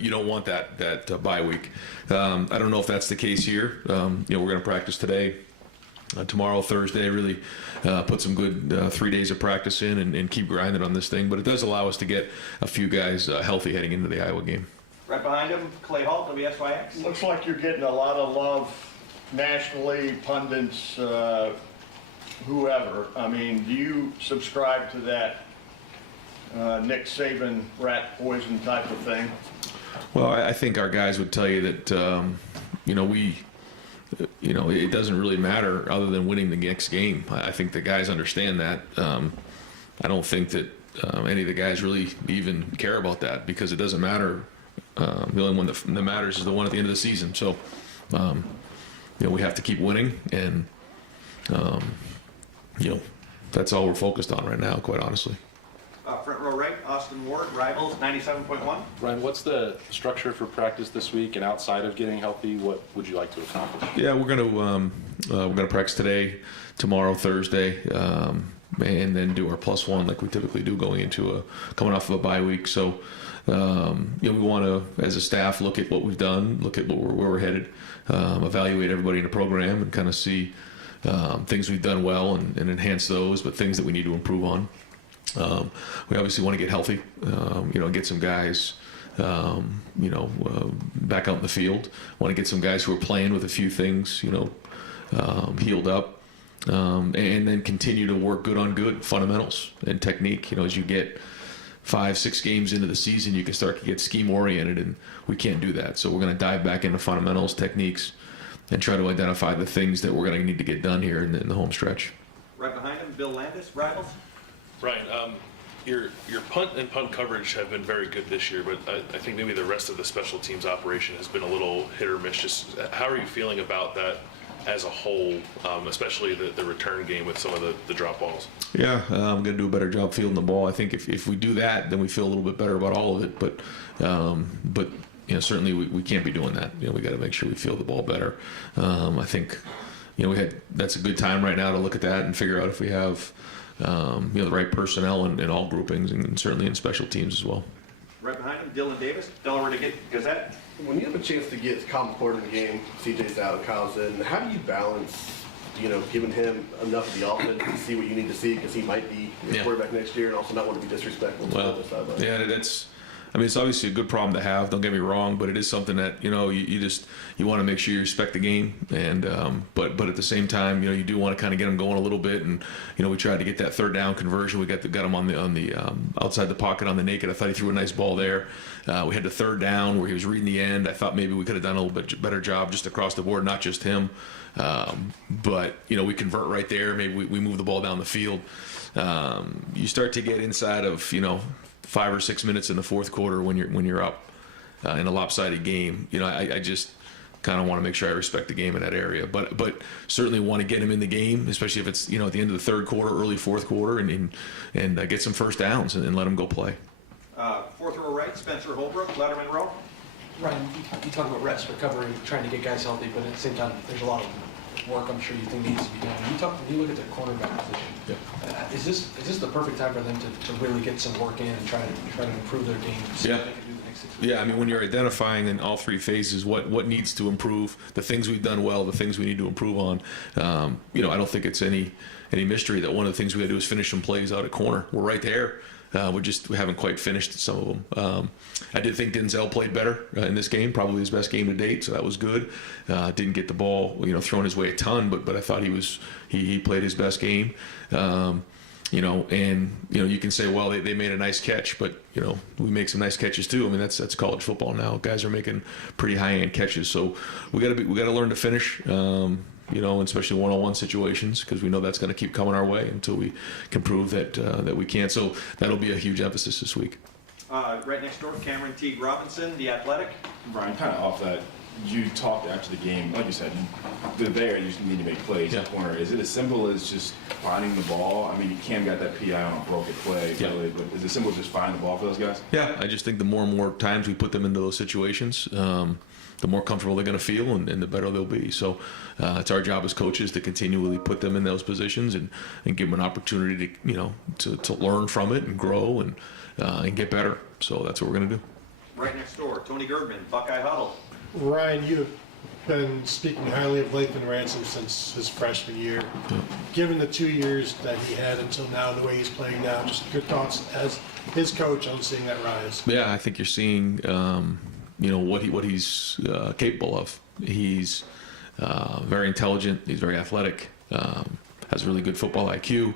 You don't want that bye week. I don't know if that's the case here. We're going to practice today, tomorrow, Thursday. Really put some good 3 days of practice in and keep grinding on this thing. But it does allow us to get a few guys healthy heading into the Iowa game. Right behind him, Clay Hall, WSYX. Looks like you're getting a lot of love nationally, pundits, whoever. I mean, do you subscribe to that Nick Saban rat poison type of thing? Well, I think our guys would tell you that, it doesn't really matter other than winning the next game. I think the guys understand that. I don't think that any of the guys really even care about that because it doesn't matter. The only one that matters is the one at the end of the season. So, we have to keep winning, and that's all we're focused on right now, quite honestly. Front row right, Austin Ward, Rivals, 97.1. Ryan, what's the structure for practice this week, and outside of getting healthy, what would you like to accomplish? Yeah, we're gonna practice today, tomorrow, Thursday, and then do our +1 like we typically do coming off of a bye week. So, we want to, as a staff, look at what we've done, look at where we're headed, evaluate everybody in the program, and kind of see things we've done well and enhance those, but things that we need to improve on. We obviously want to get healthy, get some guys, back out in the field. Want to get some guys who are playing with a few things, healed up, and then continue to work good on good fundamentals and technique. As you get 5-6 games into the season, you can start to get scheme oriented, and we can't do that. So we're going to dive back into fundamentals, techniques, and try to identify the things that we're going to need to get done here in the home stretch. Right behind him, Bill Landis, Rivals. Ryan, your punt and punt coverage have been very good this year, but I think maybe the rest of the special teams operation has been a little hit or miss. Just how are you feeling about that as a whole, especially the return game with some of the drop balls? Yeah, I'm going to do a better job fielding the ball. I think if we do that, then we feel a little bit better about all of it. But certainly we can't be doing that. We got to make sure we field the ball better. I think that's a good time right now to look at that and figure out if we have the right personnel in all groupings, and certainly in special teams as well. Right behind him, Dylan Davis, Delaware Gazette. When you have a chance to get Colin McCord in the game, CJ's out and Kyle's in, how do you balance, giving him enough of the offense to see what you need to see, because he might be your quarterback next year, and also not want to be disrespectful to the other side? Yeah, it's obviously a good problem to have. Don't get me wrong, but it is something that you want to make sure you respect the game, and but at the same time, you do want to kind of get them going a little bit, and we tried to get that third down conversion. We got him on the outside the pocket on the naked. I thought he threw a nice ball there. We had the third down where he was reading the end. I thought maybe we could have done a little bit better job just across the board, not just him. But we convert right there. Maybe we move the ball down the field. You start to get inside of 5 or 6 minutes in the fourth quarter when you're up in a lopsided game. I just kind of want to make sure I respect the game in that area, but certainly want to get him in the game, especially if it's at the end of the third quarter, early fourth quarter, and get some first downs and let him go play. Fourth row right, Spencer Holbrook, Letterman row. Ryan, you talk about rest, recovery, trying to get guys healthy, but at the same time, there's a lot of work I'm sure you think needs to be done. When you look at the cornerback position, is this the perfect time for them to really get some work in and try to improve their game so that they can do the next 6 weeks? Yeah, I mean, when you're identifying in all three phases what needs to improve, the things we've done well, the things we need to improve on, I don't think it's any mystery that one of the things we got to do is finish some plays out at corner. We're right there. We haven't quite finished some of them. I did think Denzel played better in this game, probably his best game to date, so that was good. Didn't get the ball, thrown his way a ton, but I thought he played his best game. You can say, well, they made a nice catch, but we make some nice catches too. I mean, that's college football now. Guys are making pretty high-end catches, so we got to learn to finish. Especially one-on-one situations, because we know that's going to keep coming our way until we can prove that we can. So that'll be a huge emphasis this week. Right next door, Cameron Teague Robinson, The Athletic. Brian, kind of off that, you talked after the game, like you said, they're there, you just need to make plays in the corner. Is it as simple as just finding the ball? I mean, Cam got that PI on a broken play, really, but is it simple as just finding the ball for those guys? Yeah, I just think the more and more times we put them into those situations, the more comfortable they're going to feel, and the better they'll be. So it's our job as coaches to continually put them in those positions and give them an opportunity to learn from it and grow and get better. So that's what we're going to do. right next door, Tony Girdman, Buckeye Huddle. Ryan, you've been speaking highly of Lathan Ransom since his freshman year. Given the 2 years that he had until now, the way he's playing now, just your thoughts as his coach on seeing that rise. Yeah, I think you're seeing, what he's capable of. He's very intelligent. He's very athletic. Has really good football IQ.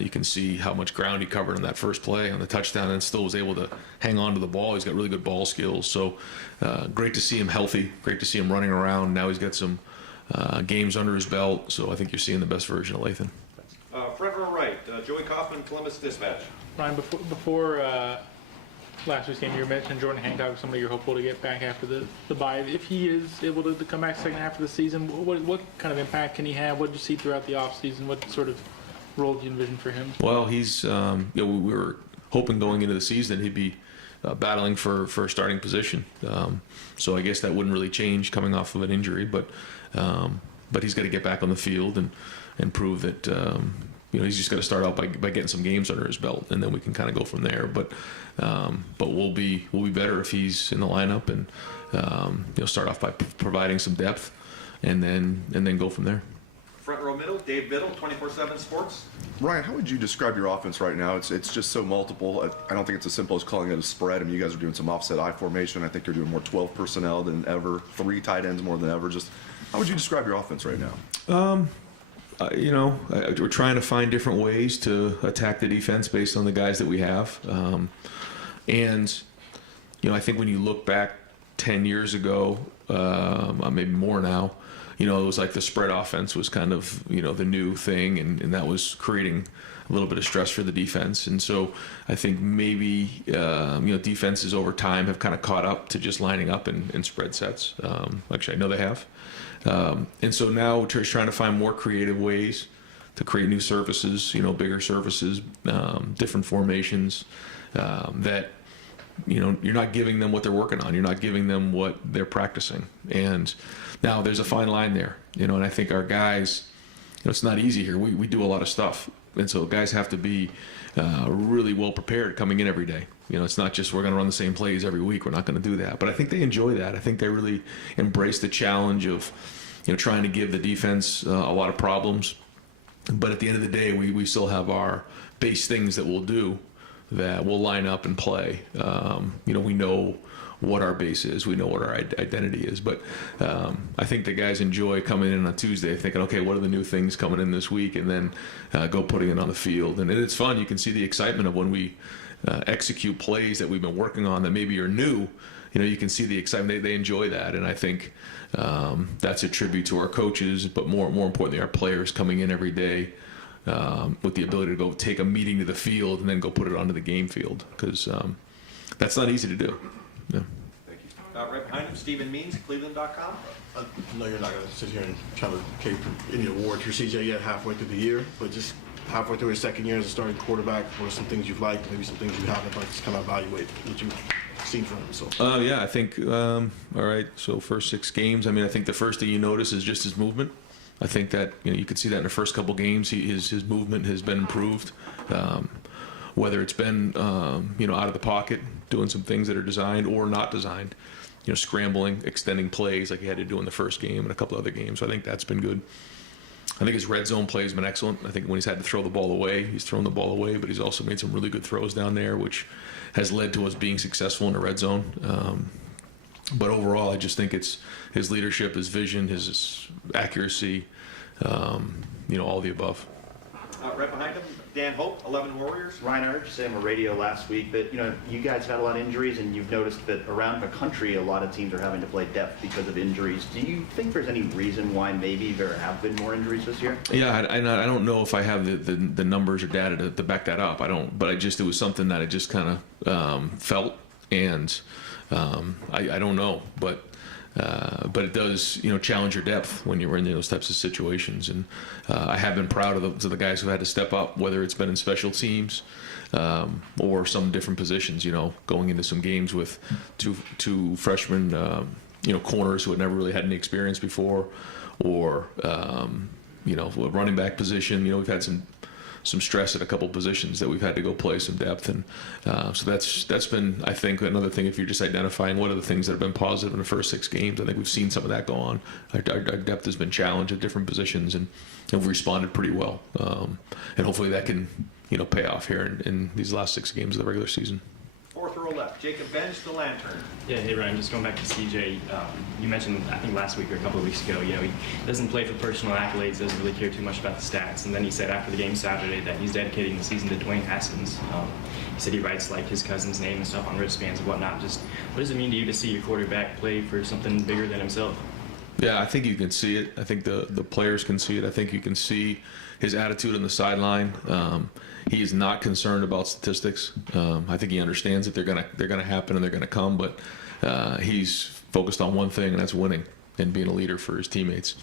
You can see how much ground he covered on that first play on the touchdown, and still was able to hang on to the ball. He's got really good ball skills. So great to see him healthy. Great to see him running around. Now he's got some games under his belt. So I think you're seeing the best version of Lathan. Front row right, Joey Kaufman, Columbus Dispatch. Ryan, before last week's game, you mentioned Jordan Hancock, somebody you're hopeful to get back after the bye. If he is able to come back second half of the season, what kind of impact can he have? What did you see throughout the offseason? What sort of role do you envision for him? Well, he's, we were hoping going into the season he'd be battling for a starting position. So I guess that wouldn't really change coming off of an injury, but he's got to get back on the field and prove that, he's just got to start out by getting some games under his belt, and then we can kind of go from there. But we'll be better if he's in the lineup, and start off by providing some depth, and then go from there. Front row middle, Dave Biddle, 24/7 Sports. Ryan, how would you describe your offense right now? It's just so multiple. I don't think it's as simple as calling it a spread. I mean, you guys are doing some offset I formation. I think you're doing more 12 personnel than ever, 3 tight ends more than ever. Just how would you describe your offense right now? We're trying to find different ways to attack the defense based on the guys that we have. I think when you look back 10 years ago, maybe more now, it was like the spread offense was kind of, the new thing, and that was creating a little bit of stress for the defense. And so I think maybe, defenses over time have kind of caught up to just lining up in spread sets. Actually, I know they have. And so now we're trying to find more creative ways to create new surfaces, bigger surfaces, different formations that, you're not giving them what they're working on. You're not giving them what they're practicing. And now there's a fine line there, and I think our guys, it's not easy here. We do a lot of stuff. And so guys have to be really well prepared coming in every day. It's not just we're going to run the same plays every week. We're not going to do that. But I think they enjoy that. I think they really embrace the challenge of, trying to give the defense a lot of problems. But at the end of the day, we still have our base things that we'll do that we'll line up and play. We know what our base is. We know what our identity is. But I think the guys enjoy coming in on Tuesday thinking, okay, what are the new things coming in this week? And then go putting it on the field. And it's fun. You can see the excitement of when we execute plays that we've been working on that maybe are new. You can see the excitement. They enjoy that. And I think that's a tribute to our coaches, but more importantly, our players coming in every day with the ability to go take a meeting to the field and then go put it onto the game field, because that's not easy to do. Yeah. Thank you. Right behind him, Stephen Means, Cleveland.com. I know you're not going to sit here and try to take any awards for CJ yet halfway through the year, but just halfway through his second year as a starting quarterback, what are some things you've liked, maybe some things you haven't, like just kind of evaluate what you've seen from him? So. I think, all right, so first 6 games, I think the first thing you notice is just his movement. I think that, you could see that in the first couple games, his movement has been improved. Whether it's been, out of the pocket, doing some things that are designed or not designed, scrambling, extending plays like he had to do in the first game and a couple other games. So I think that's been good. I think his red zone play has been excellent. I think when he's had to throw the ball away, he's thrown the ball away, but he's also made some really good throws down there, which has led to us being successful in the red zone. But overall, I just think it's his leadership, his vision, his accuracy, all the above. Right behind him, Dan Hope, 11 Warriors. Ryan, I heard you say on the radio last week that, you guys had a lot of injuries, and you've noticed that around the country, a lot of teams are having to play depth because of injuries. Do you think there's any reason why maybe there have been more injuries this year? Yeah, I don't know if I have the numbers or data to back that up. I don't, but it was something that I just kind of felt, and I don't know, but it does, challenge your depth when you're in those types of situations. And I have been proud of the guys who had to step up, whether it's been in special teams or some different positions, going into some games with two freshmen, corners who had never really had any experience before, or, a running back position. We've had some some stress at a couple positions that we've had to go play some depth. And so that's been, I think, another thing. If you're just identifying what are the things that have been positive in the first 6 games, I think we've seen some of that go on. Our depth has been challenged at different positions, and we've responded pretty well. And hopefully that can, pay off here in these last 6 games of the regular season. Fourth row left, Jacob Bench, the Lantern. Yeah, hey Ryan, just going back to CJ, you mentioned, I think last week or a couple of weeks ago, he doesn't play for personal accolades, doesn't really care too much about the stats, and then he said after the game Saturday that he's dedicating the season to Dwayne Haskins. He said he writes like his cousin's name and stuff on wristbands and whatnot. Just what does it mean to you to see your quarterback play for something bigger than himself? Yeah, I think you can see it. I think the players can see it. I think you can see his attitude on the sideline. He is not concerned about statistics. I think he understands that they're gonna happen and they're gonna come, but he's focused on one thing, and that's winning and being a leader for his teammates.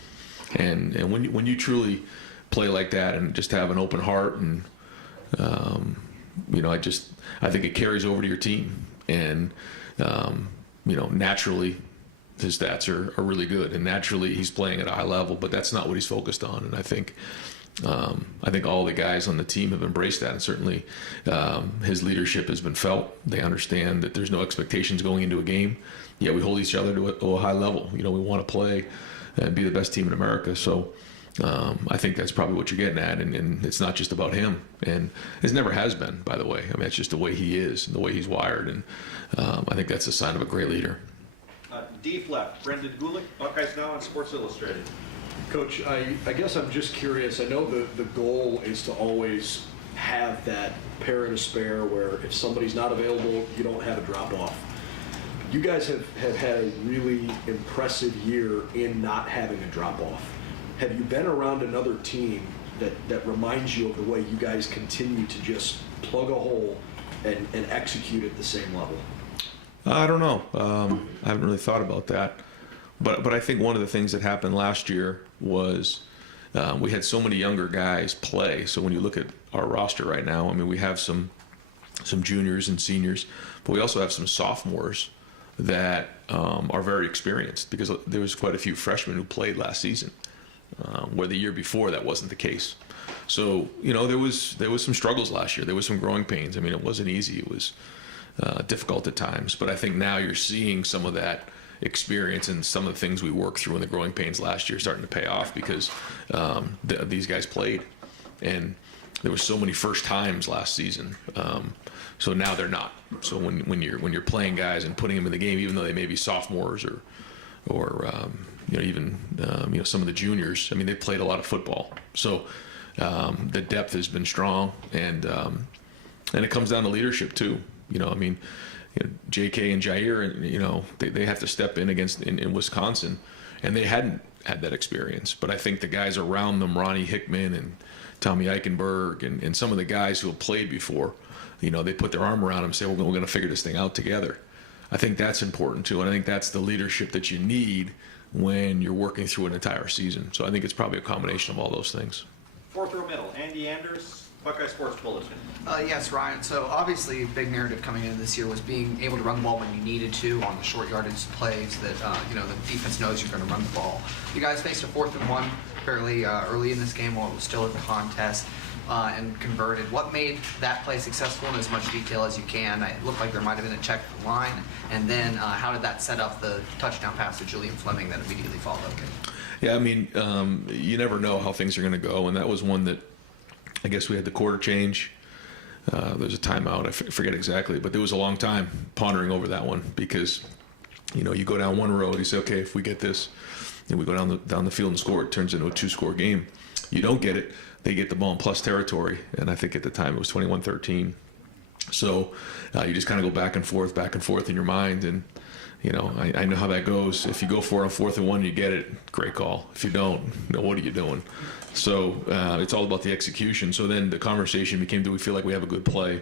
And when you truly play like that and just have an open heart, and I think it carries over to your team. And naturally, his stats are really good, and naturally he's playing at a high level, but that's not what he's focused on. And I think all the guys on the team have embraced that, and certainly his leadership has been felt. They understand that there's no expectations going into a game. Yeah, we hold each other to a high level. We want to play and be the best team in America. So I think that's probably what you're getting at, and it's not just about him, and it never has been, by the way. I mean, it's just the way he is and the way he's wired, and I think that's a sign of a great leader. Deep left, Brendan Gulick, Buckeyes Now on Sports Illustrated. Coach, I guess I'm just curious. I know the goal is to always have that pair and a spare where if somebody's not available, you don't have a drop off. You guys have had a really impressive year in not having a drop off. Have you been around another team that reminds you of the way you guys continue to just plug a hole and execute at the same level? I don't know. I haven't really thought about that. But I think one of the things that happened last year was we had so many younger guys play. So when you look at our roster right now, I mean, we have some juniors and seniors, but we also have some sophomores that are very experienced, because there was quite a few freshmen who played last season, where the year before that wasn't the case. So there was some struggles last year. There was some growing pains. I mean, it wasn't easy. It was difficult at times. But I think now you're seeing some of that experience and some of the things we worked through in the growing pains last year starting to pay off, because these guys played, and there were so many first times last season. So now they're not. So when you're playing guys and putting them in the game, even though they may be sophomores or even some of the juniors, I mean, they played a lot of football. So the depth has been strong, and it comes down to leadership too. I mean, J.K. and Jair, they have to step in in Wisconsin, and they hadn't had that experience. But I think the guys around them, Ronnie Hickman and Tommy Eichenberg, and some of the guys who have played before, they put their arm around them and say, we're going to figure this thing out together. I think that's important too, and I think that's the leadership that you need when you're working through an entire season. So I think it's probably a combination of all those things. Fourth row middle, Andy Anders, Buckeye Sports Bulletin. Yes, Ryan. So obviously, a big narrative coming into this year was being able to run the ball when you needed to on the short yardage plays that the defense knows you're going to run the ball. You guys faced a 4th and 1 fairly early in this game while it was still a contest and converted. What made that play successful in as much detail as you can? It looked like there might have been a check for the line, and then how did that set up the touchdown pass to Julian Fleming that immediately followed? Yeah, I mean, you never know how things are going to go, and that was one that I guess we had the quarter change. There's a timeout. I forget exactly, but there was a long time pondering over that one, because you go down one road, you say, okay, if we get this, and we go down the field and score, it turns into a 2-score game. You don't get it, they get the ball in plus territory, and I think at the time it was 21-13. So you just kind of go back and forth in your mind, and I know how that goes. If you go for it on 4th and 1, you get it, great call. If you don't, what are you doing? So it's all about the execution. So then the conversation became, do we feel like we have a good play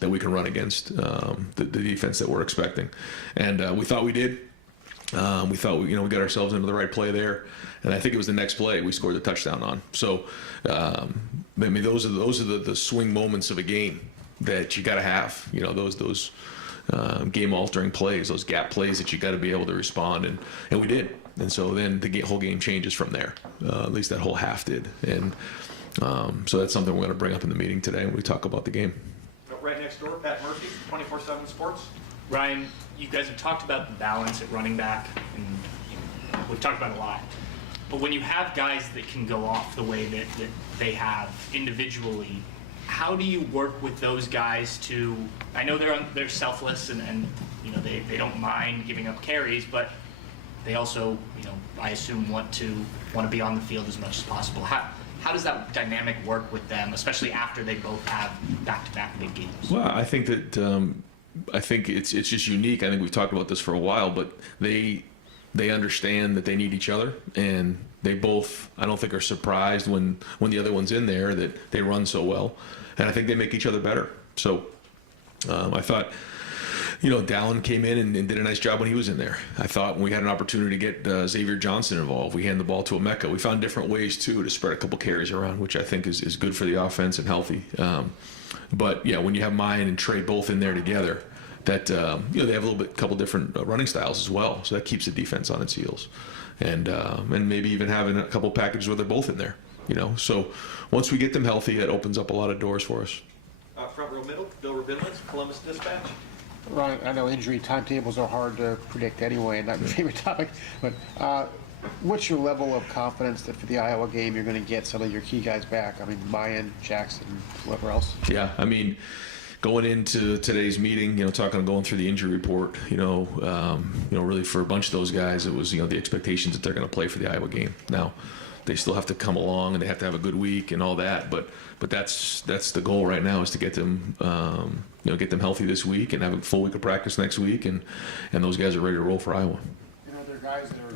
that we can run against the defense that we're expecting? And we thought we did. We thought we got ourselves into the right play there, and I think it was the next play we scored the touchdown on. So I mean, those are the swing moments of a game that you got to have. Those game-altering plays, those gap plays that you got to be able to respond, and we did. And so then the whole game changes from there. At least that whole half did. And So that's something we're going to bring up in the meeting today when we talk about the game. Right next door, Pat Murphy, 24/7 Sports. Ryan, you guys have talked about the balance at running back, and we've talked about it a lot. But when you have guys that can go off the way that they have individually, how do you work with those guys to? I know they're selfless and they don't mind giving up carries, but they also I assume want to be on the field as much as possible. How does that dynamic work with them, especially after they both have back-to-back big games? Well, I think that it's just unique. I think we've talked about this for a while, but they understand that they need each other, and they both, I don't think, are surprised when the other one's in there that they run so well, and I think they make each other better. So I thought, Dallin came in and did a nice job when he was in there. I thought when we had an opportunity to get Xavier Johnson involved, we handed the ball to Emeka. We found different ways too to spread a couple carries around, which I think is good for the offense and healthy. But yeah, when you have Mayan and Trey both in there together, that they have a couple different running styles as well, so that keeps the defense on its heels, and maybe even having a couple packages where they're both in there. So once we get them healthy, it opens up a lot of doors for us. Front row middle, Bill Rabinowitz, Columbus Dispatch. Ron, I know injury timetables are hard to predict anyway, not your favorite topic, but what's your level of confidence that for the Iowa game you're going to get some of your key guys back? I mean, Mayan, Jackson, whoever else? Yeah, I mean, going into today's meeting, going through the injury report, really for a bunch of those guys, it was, the expectations that they're going to play for the Iowa game. Now, they still have to come along and they have to have a good week and all that, but that's the goal right now, is to get them, get them healthy this week and have a full week of practice next week, and those guys are ready to roll for Iowa. There are guys that are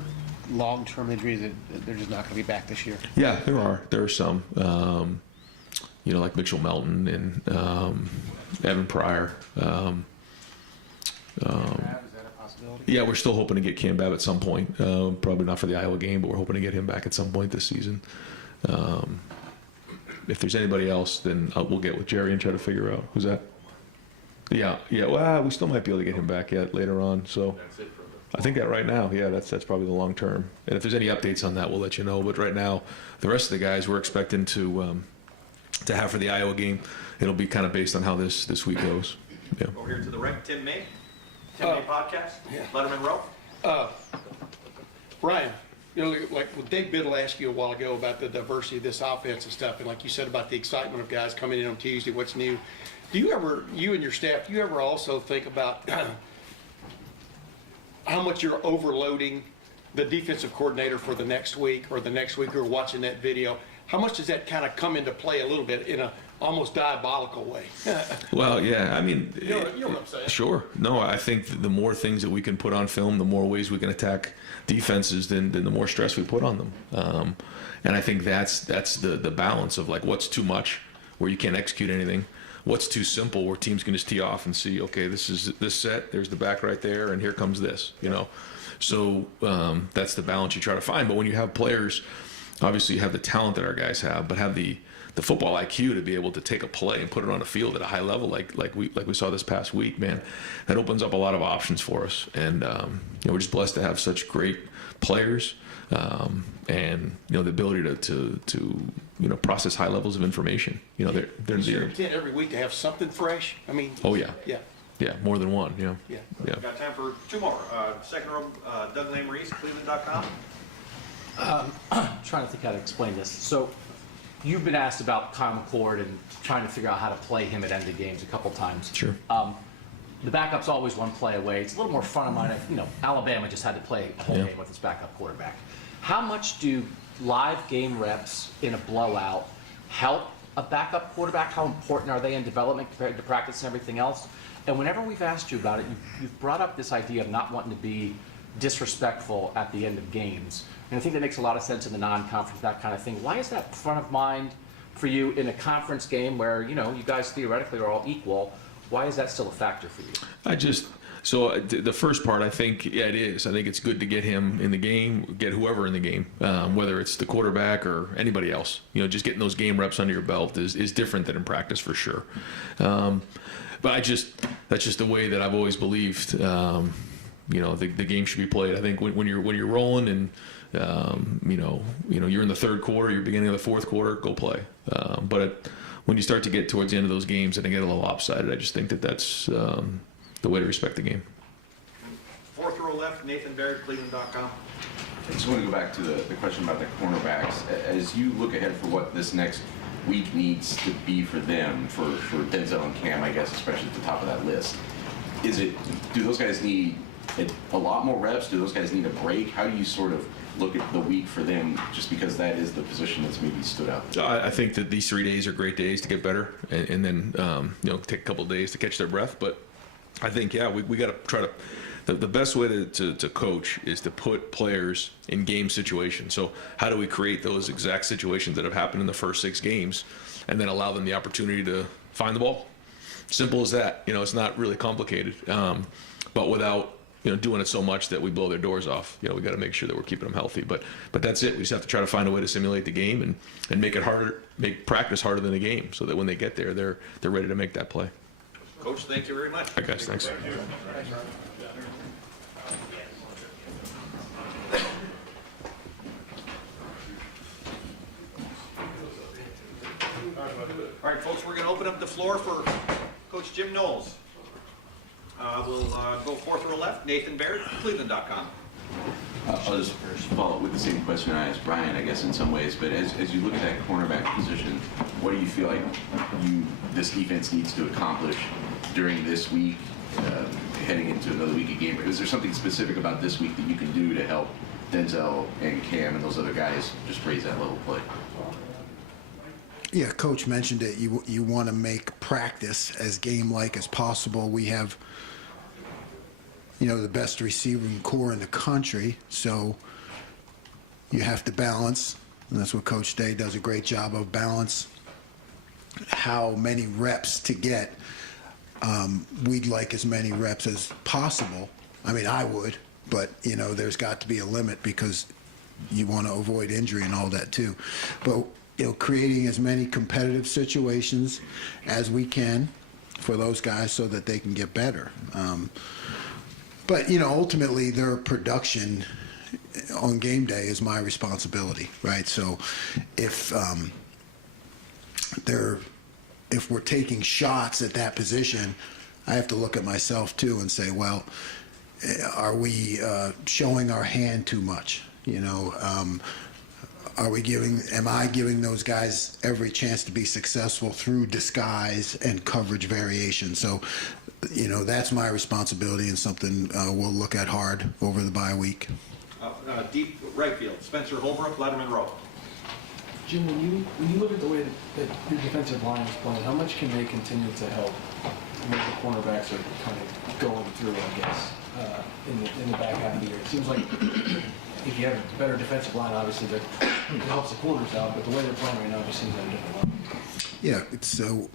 long-term injuries that they're just not going to be back this year. Yeah, there are. There are some, like Mitchell Melton and Evan Pryor. Is that a possibility? Yeah, we're still hoping to get Cam Babb at some point. Probably not for the Iowa game, but we're hoping to get him back at some point this season. If there's anybody else, then we'll get with Jerry and try to figure out who's that. Yeah. Well, we still might be able to get him back yet later on. So I think that right now, yeah, that's probably the long term. And if there's any updates on that, we'll let you know. But right now, the rest of the guys we're expecting to have for the Iowa game, it'll be kind of based on how this week goes. Yeah. Over here to the right, Tim May. Tim May podcast. Yeah. Letterman Row. Ryan, like what Dave Biddle asked you a while ago about the diversity of this offense and stuff, and like you said about the excitement of guys coming in on Tuesday, what's new. Do you and your staff, do you ever also think about how much you're overloading the defensive coordinator for the next week, or the next week you're watching that video? How much does that kind of come into play a little bit in a almost diabolical way? Well, yeah, I mean, you know what I'm saying? Sure. No, I think the more things that we can put on film, the more ways we can attack defenses, then the more stress we put on them. And I think that's the balance of like what's too much, where you can't execute anything. What's too simple, where teams can just tee off and see, okay, this is this set, there's the back right there, and here comes this, So that's the balance you try to find. But when you have players, obviously you have the talent that our guys have, but have the football IQ to be able to take a play and put it on the field at a high level, like we saw this past week, man, that opens up a lot of options for us. And we're just blessed to have such great players, and the ability to process high levels of information. They're Is your intent every week to have something fresh? I mean, oh yeah, yeah, more than one. Yeah. We've got time for two more. Second row, Doug Lamreese, Cleveland.com. Trying to think how to explain this. So you've been asked about Kyle McCord and trying to figure out how to play him at end of games a couple times. Sure. The backup's always one play away. It's a little more front of mind. Alabama just had to play a whole game with its backup quarterback. How much do live game reps in a blowout help a backup quarterback? How important are they in development compared to practice and everything else? And whenever we've asked you about it, you've brought up this idea of not wanting to be disrespectful at the end of games. And I think that makes a lot of sense in the non-conference, that kind of thing. Why is that front of mind for you in a conference game where, you guys theoretically are all equal? Why is that still a factor for you? So the first part, I think, yeah, it is. I think it's good to get him in the game, get whoever in the game, whether it's the quarterback or anybody else. Just getting those game reps under your belt is different than in practice for sure. But that's just the way that I've always believed. the game should be played. I think when you're rolling and you're in the third quarter, you're beginning of the fourth quarter, go play. But when you start to get towards the end of those games and they get a little lopsided, I just think that's the way to respect the game. Fourth row left, Nathan Barrett, Cleveland.com. I just want to go back to the question about the cornerbacks. As you look ahead for what this next week needs to be for them, for Denzel and Cam, I guess, especially at the top of that list, do those guys need a lot more reps? Do those guys need a break? How do you sort of look at the week for them, just because that is the position that's maybe stood out? I think that these 3 days are great days to get better, and then take a couple of days to catch their breath. But I think we got to try to. The best way to coach is to put players in game situations. So how do we create those exact situations that have happened in the first 6 games, and then allow them the opportunity to find the ball? Simple as that. It's not really complicated, but without doing it so much that we blow their doors off. We got to make sure that we're keeping them healthy. But that's it. We just have to try to find a way to simulate the game and make it harder, make practice harder than a game, so that when they get there, they're ready to make that play. Coach, thank you very much. All right, guys, thanks. All right, folks, we're going to open up the floor for Coach Jim Knowles. We'll go fourth row left, Nathan Barrett, Cleveland.com. I'll just follow up with the same question I asked Brian, I guess, in some ways. But as you look at that cornerback position, what do you feel like this defense needs to accomplish during this week, heading into another week of game? Is there something specific about this week that you can do to help Denzel and Cam and those other guys just raise that level of play? Yeah, Coach mentioned it. You want to make practice as game-like as possible. We have, the best receiving core in the country, so you have to balance, and that's what Coach Day does a great job of, balance how many reps to get. We'd like as many reps as possible. I mean, I would, but, there's got to be a limit because you want to avoid injury and all that too. But creating as many competitive situations as we can for those guys so that they can get better. But ultimately their production on game day is my responsibility, right? So if we're taking shots at that position, I have to look at myself too and say, well, are we showing our hand too much? Am I giving those guys every chance to be successful through disguise and coverage variation? So, that's my responsibility and something we'll look at hard over the bye week. Deep right field, Spencer Holbrook, Letterman Row. Jim, when you look at the way that your defensive line is playing, how much can they continue to help when the cornerbacks are kind of going through, I guess, in the back half of the year? It seems like if you have a better defensive line, obviously that helps the corners out, but the way they're playing right now just seems like a different level. Yeah, it's so,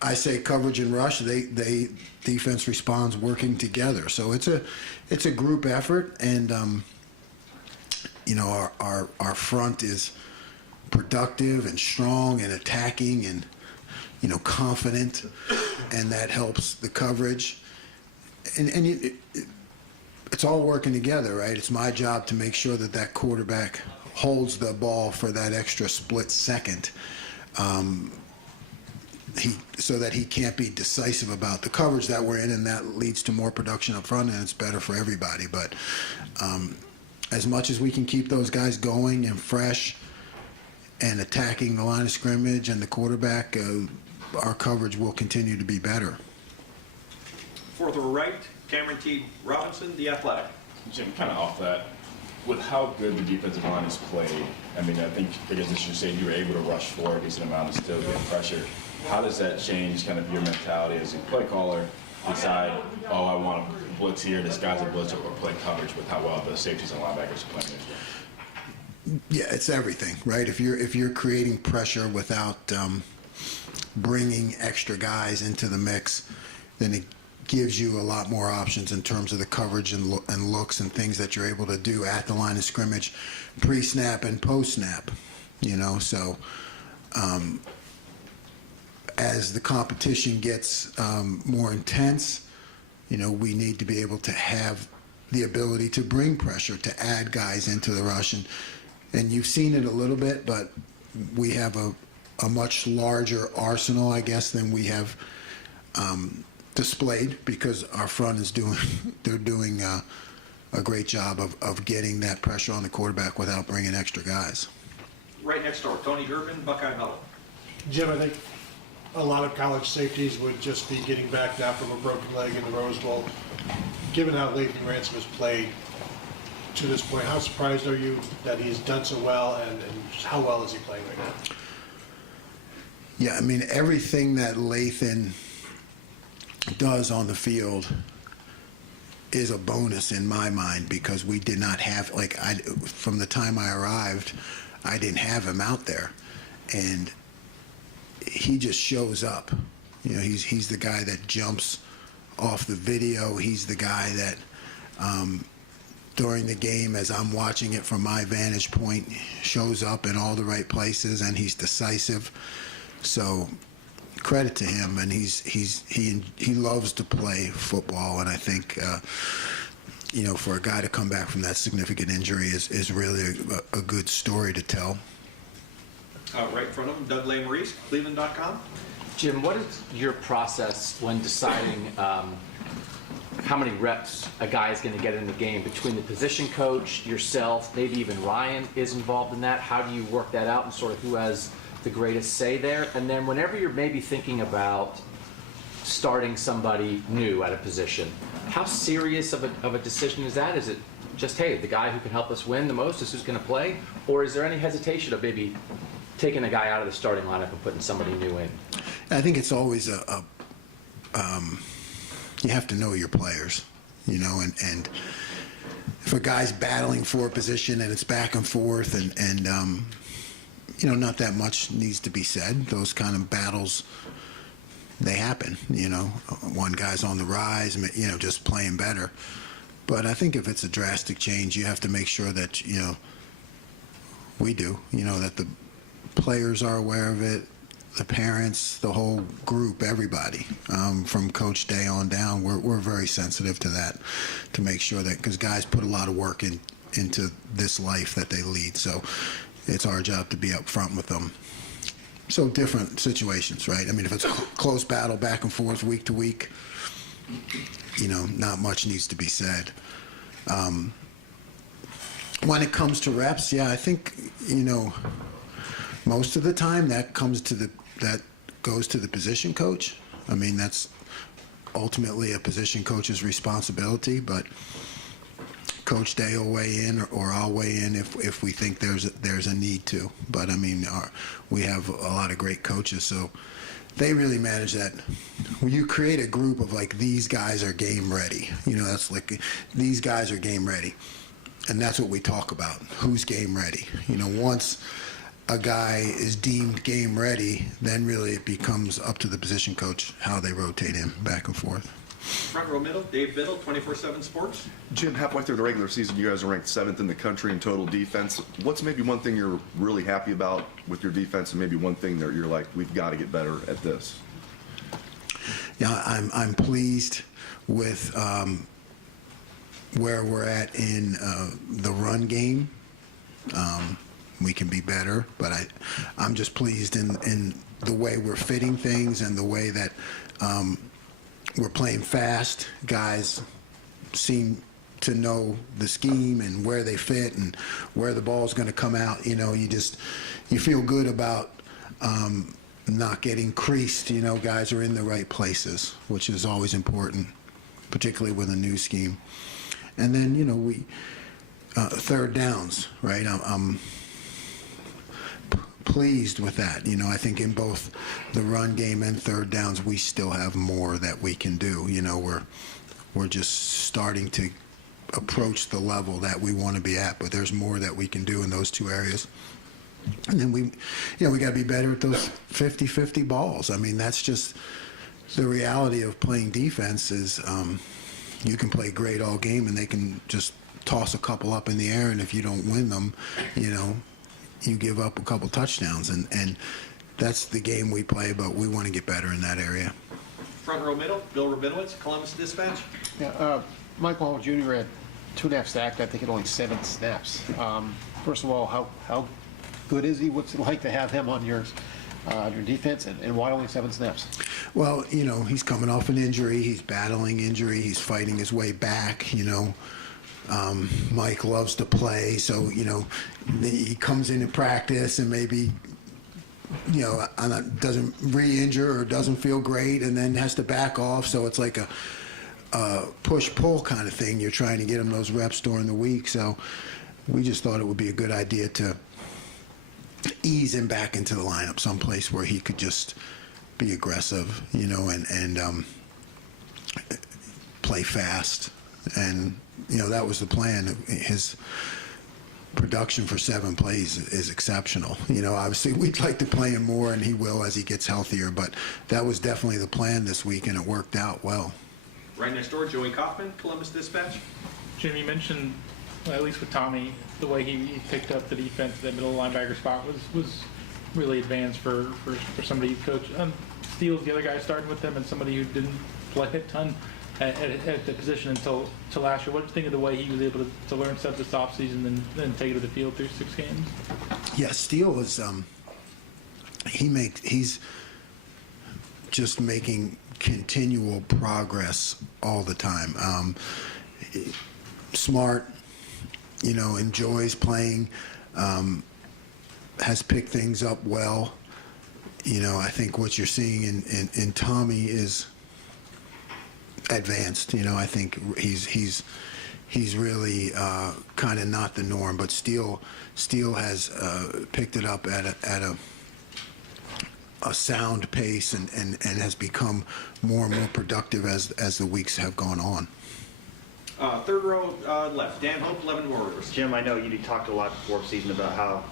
I say coverage and rush, they defense responds working together. So it's a group effort, and our front is productive and strong and attacking and confident, and that helps the coverage. And it's all working together, right? It's my job to make sure that quarterback holds the ball for that extra split second, so that he can't be decisive about the coverage that we're in, and that leads to more production up front, and it's better for everybody. But as much as we can keep those guys going and fresh and attacking the line of scrimmage and the quarterback, our coverage will continue to be better. Fourth row right, Cameron T. Robinson, The Athletic. Jim, kind of off that, with how good the defensive line has played, I think as you say, you were able to rush for a decent amount and still get pressure. How does that change kind of your mentality as a play caller? Decide, I want to blitz here, disguise a blitz, or play coverage with how well the safeties and linebackers are playing? Yeah, it's everything, right? If you're creating pressure without bringing extra guys into the mix, then it gives you a lot more options in terms of the coverage and looks and things that you're able to do at the line of scrimmage, pre-snap and post-snap. So as the competition gets more intense, we need to be able to have the ability to bring pressure, to add guys into the rush. And you've seen it a little bit, but we have a much larger arsenal, I guess, than we have displayed, because our front is doing a great job of getting that pressure on the quarterback without bringing extra guys. Right next door, Tony Gervin, Buckeye Huddle. Jim, I think a lot of college safeties would just be getting back now from a broken leg in the Rose Bowl. Given how Lathan Ransom has played to this point, how surprised are you that he's done so well, and how well is he playing right now? Yeah, I mean, everything that Lathan does on the field is a bonus in my mind, because we did not have, from the time I arrived, I didn't have him out there. And he just shows up. He's the guy that jumps off the video. He's the guy that during the game, as I'm watching it from my vantage point, shows up in all the right places, and he's decisive. So credit to him, and he loves to play football, and I think for a guy to come back from that significant injury is really a good story to tell. Right in front of him, Doug Lesmerises, Cleveland.com. Jim, what is your process when deciding how many reps a guy is going to get in the game, between the position coach, yourself, maybe even Ryan is involved in that? How do you work that out, and sort of who has the greatest say there? And then whenever you're maybe thinking about starting somebody new at a position, how serious of a decision is that? Is it just, hey, the guy who can help us win the most is who's going to play? Or is there any hesitation of maybe taking a guy out of the starting lineup and putting somebody new in? I think it's always you have to know your players, and if a guy's battling for a position and it's back and forth and not that much needs to be said. Those kind of battles, they happen, one guy's on the rise, just playing better. But I think if it's a drastic change, you have to make sure that, we do, that the players are aware of it, the parents, the whole group, everybody, from Coach Day on down. We're very sensitive to that, to make sure that, because guys put a lot of work into this life that they lead. So it's our job to be up front with them. So different situations, right? I mean, if it's a close battle back and forth week to week, not much needs to be said. When it comes to reps, yeah, I think, most of the time that goes to the position coach. I mean, that's ultimately a position coach's responsibility, but Coach Day will weigh in, or I'll weigh in if we think there's a need to. But I mean, we have a lot of great coaches, so they really manage that. When you create a group of these guys are game ready, that's these guys are game ready, and that's what we talk about. Who's game ready? Once a guy is deemed game ready, then really it becomes up to the position coach how they rotate him back and forth. Front row middle, Dave Biddle, 24/7 Sports. Jim, halfway through the regular season, you guys are ranked 7th in the country in total defense. What's maybe one thing you're really happy about with your defense, and maybe one thing that you're like, we've got to get better at this? Yeah, I'm pleased with where we're at in the run game. We can be better, but I'm just pleased in the way we're fitting things and the way that we're playing fast. Guys seem to know the scheme and where they fit and where the ball's going to come out. You feel good about not getting creased. Guys are in the right places, which is always important, particularly with a new scheme. And then, we third downs, right? I'm pleased with that. I think in both the run game and third downs, we still have more that we can do. We're just starting to approach the level that we want to be at, but there's more that we can do in those two areas. And then we got to be better at those 50-50 balls. I mean, that's just the reality of playing defense is you can play great all game and they can just toss a couple up in the air, and if you don't win them, you give up a couple touchdowns, and that's the game we play, but we want to get better in that area. Front row middle, Bill Rabinowitz, Columbus Dispatch. Yeah, Michael Hall Jr. had 2.5 sacks, I think, at only 7 snaps. First of all, how good is he? What's it like to have him on your defense, and why only 7 snaps? Well, he's coming off an injury. He's battling injury. He's fighting his way back. Mike loves to play, so he comes into practice and maybe doesn't re-injure or doesn't feel great, and then has to back off. So it's like a push-pull kind of thing. You're trying to get him those reps during the week. So we just thought it would be a good idea to ease him back into the lineup, someplace where he could just be aggressive, and play fast. And that was the plan. His production for 7 plays is exceptional. Obviously we'd like to play him more, and he will as he gets healthier, but that was definitely the plan this week, and it worked out well. Right next door, Joey Kaufman, Columbus Dispatch. Jim, you mentioned, at least with Tommy, the way he picked up the defense, that middle linebacker spot was really advanced for somebody who coached. Steele's the other guy starting with him, and somebody who didn't play a ton at the position until last year. What do you think of the way he was able to learn stuff this offseason and then take it to the field through 6 games? Yeah, Steele is he's just making continual progress all the time. Smart, enjoys playing, has picked things up well. I think what you're seeing in Tommy is advanced. I think he's really kind of not the norm, but Steele has picked it up at a sound pace and has become more and more productive as the weeks have gone on. Third row left, Dan Hope, 11 Warriors. Jim, I know you talked a lot before season about how,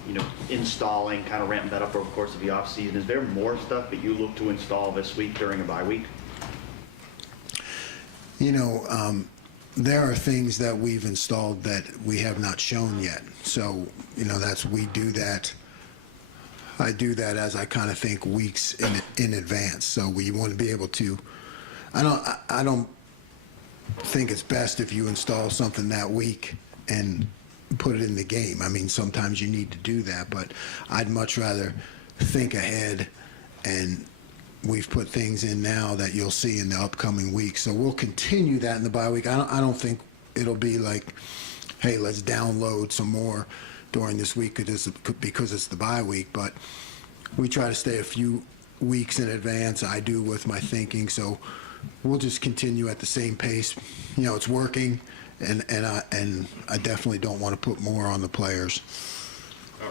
installing, kind of ramping that up over the course of the offseason. Is there more stuff that you look to install this week during a bye week? There are things that we've installed that we have not shown yet. So, we do that. I do that as I kind of think weeks in advance. So we want to be able to. I don't think it's best if you install something that week and put it in the game. I mean, sometimes you need to do that, but I'd much rather think ahead, and we've put things in now that you'll see in the upcoming weeks. So we'll continue that in the bye week. I don't think it'll be like, hey, let's download some more during this week because it's the bye week, but we try to stay a few weeks in advance. I do with my thinking, so we'll just continue at the same pace. It's working, and I definitely don't want to put more on the players.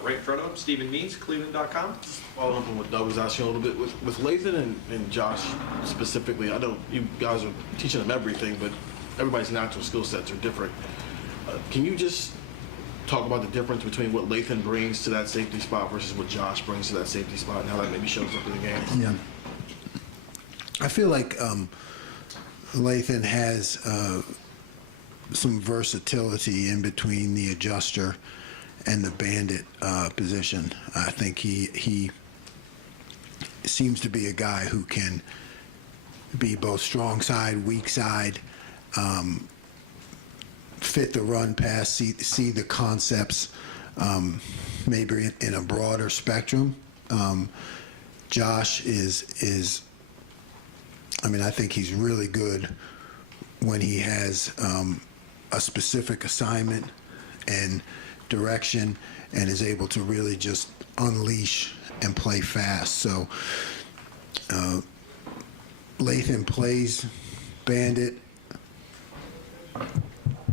Right in front of him, Stephen Means, Cleveland.com. Following up on what Doug was asking a little bit, with Lathan and Josh specifically, I know you guys are teaching them everything, but everybody's natural skill sets are different. Can you just talk about the difference between what Lathan brings to that safety spot versus what Josh brings to that safety spot, and how that maybe shows up in the game? Yeah. I feel like Lathan has some versatility in between the adjuster and the bandit position. I think he seems to be a guy who can be both strong side, weak side, fit the run pass, see the concepts, maybe in a broader spectrum. Josh is I think he's really good when he has a specific assignment and direction, and is able to really just unleash and play fast. So Lathan plays bandit,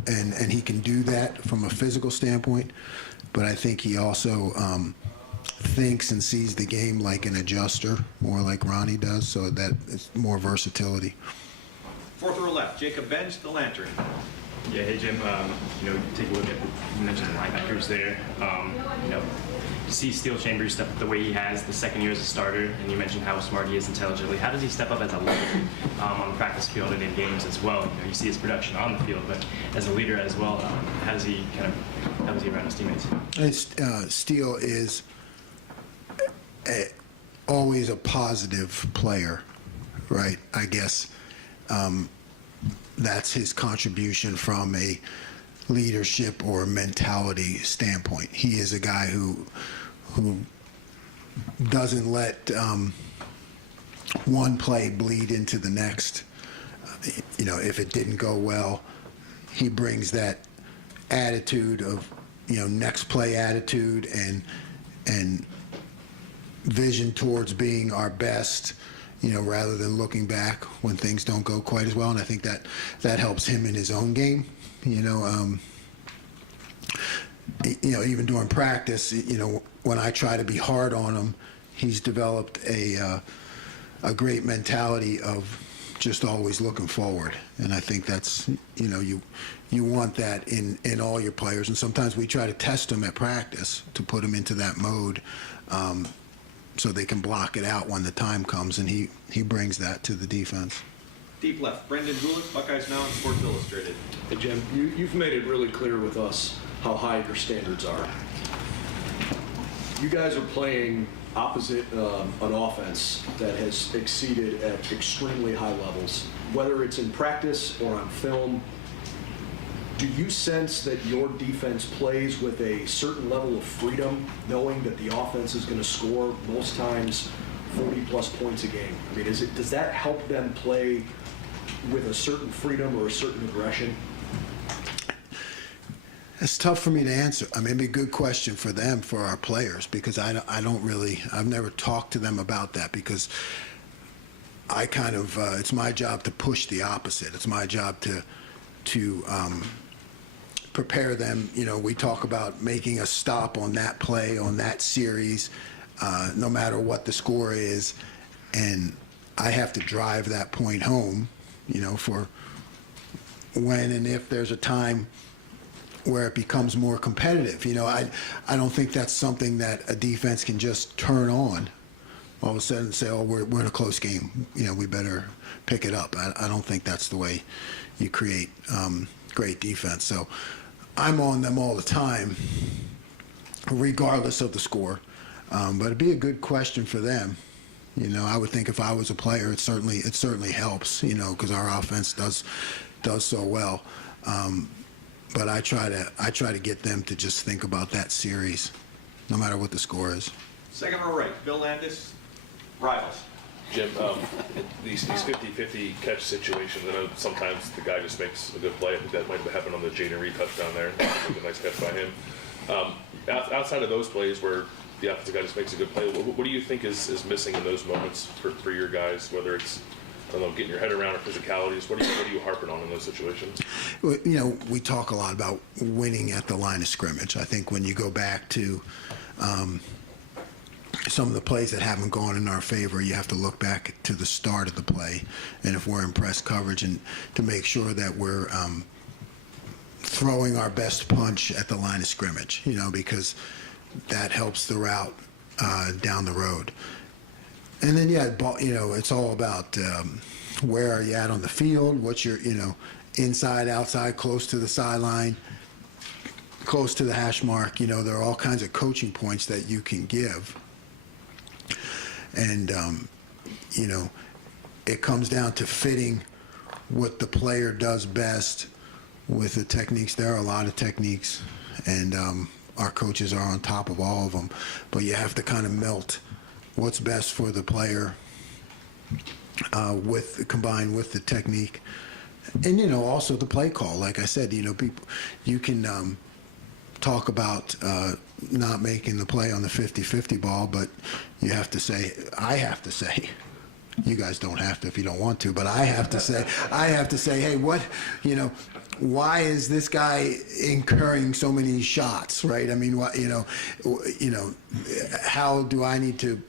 and he can do that from a physical standpoint, but I think he also thinks and sees the game like an adjuster, more like Ronnie does, so that it's more versatility. Fourth row left, Jacob Bench, the Lantern. Yeah, hey Jim, take a look at, you mentioned the linebackers there. You see Steel Chambers step up the way he has the second year as a starter, and you mentioned how smart he is intelligently. How does he step up as a leader on the practice field and in games as well? You see his production on the field, but as a leader as well, how does he around his teammates? Steel is always a positive player. right? I guess that's his contribution from a leadership or mentality standpoint. He is a guy who doesn't let one play bleed into the next. If it didn't go well, he brings that attitude of, next play attitude and vision towards being our best, rather than looking back when things don't go quite as well. And I think that helps him in his own game. Even during practice, when I try to be hard on him, he's developed a great mentality of just always looking forward. And I think that's, you want that in all your players. And sometimes we try to test them at practice to put them into that mode, so they can block it out when the time comes, and he brings that to the defense. Deep left, Brendan Gulick, Buckeyes Now and Sports Illustrated. Hey, Jim, you've made it really clear with us how high your standards are. You guys are playing opposite an offense that has exceeded at extremely high levels, whether it's in practice or on film. Do you sense that your defense plays with a certain level of freedom, knowing that the offense is going to score most times 40-plus points a game? I mean, does that help them play with a certain freedom or a certain aggression? It's tough for me to answer. I mean, it'd be a good question for them, for our players, because I've never talked to them about that, because I kind of, it's my job to push the opposite. It's my job to prepare them. We talk about making a stop on that play, on that series, no matter what the score is, and I have to drive that point home, for when and if there's a time where it becomes more competitive. I don't think that's something that a defense can just turn on all of a sudden and say, oh, we're in a close game, we better pick it up. I don't think that's the way you create great defense. So I'm on them all the time, regardless of the score. But it'd be a good question for them. I would think if I was a player, it certainly helps, because our offense does so well. But I try to get them to just think about that series, no matter what the score is. Second row right, Bill Landis, Rivals. Jim, these 50-50 catch situations, I know sometimes the guy just makes a good play. I think that might have happened on the Jaden Reed touchdown there. That was a nice catch by him. Outside of those plays where the offensive guy just makes a good play, what do you think is missing in those moments for your guys, whether it's, I don't know, getting your head around or physicalities? What are you harping on in those situations? Well, we talk a lot about winning at the line of scrimmage. I think when you go back to some of the plays that haven't gone in our favor, you have to look back to the start of the play, and if we're in press coverage, and to make sure that we're throwing our best punch at the line of scrimmage, because that helps the route down the road. And then, it's all about where are you at on the field, what's your, inside, outside, close to the sideline, close to the hash mark. There are all kinds of coaching points that you can give. And, it comes down to fitting what the player does best with the techniques. There are a lot of techniques, and our coaches are on top of all of them. But you have to kind of melt what's best for the player combined with the technique. And, also the play call. Like I said, people, you can talk about not making the play on the 50-50 ball, but I have to say, you guys don't have to if you don't want to, but I have to say, hey, why is this guy incurring so many shots, right? I mean, how do I need to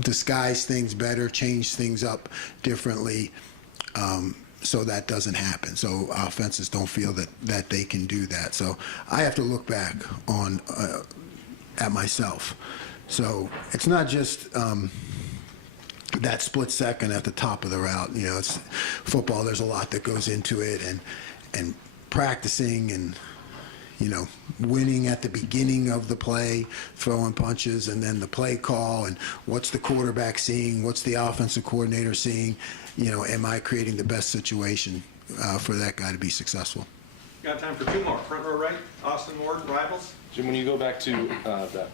disguise things better, change things up differently, so that doesn't happen, so offenses don't feel that they can do that. So I have to look back at myself. So it's not just that split second at the top of the route. It's football. There's a lot that goes into it, and practicing, and winning at the beginning of the play, throwing punches, and then the play call, and what's the quarterback seeing, what's the offensive coordinator seeing, am I creating the best situation for that guy to be successful? Got time for two more. Front row right, Austin Ward, Rivals. Jim, when you go back to that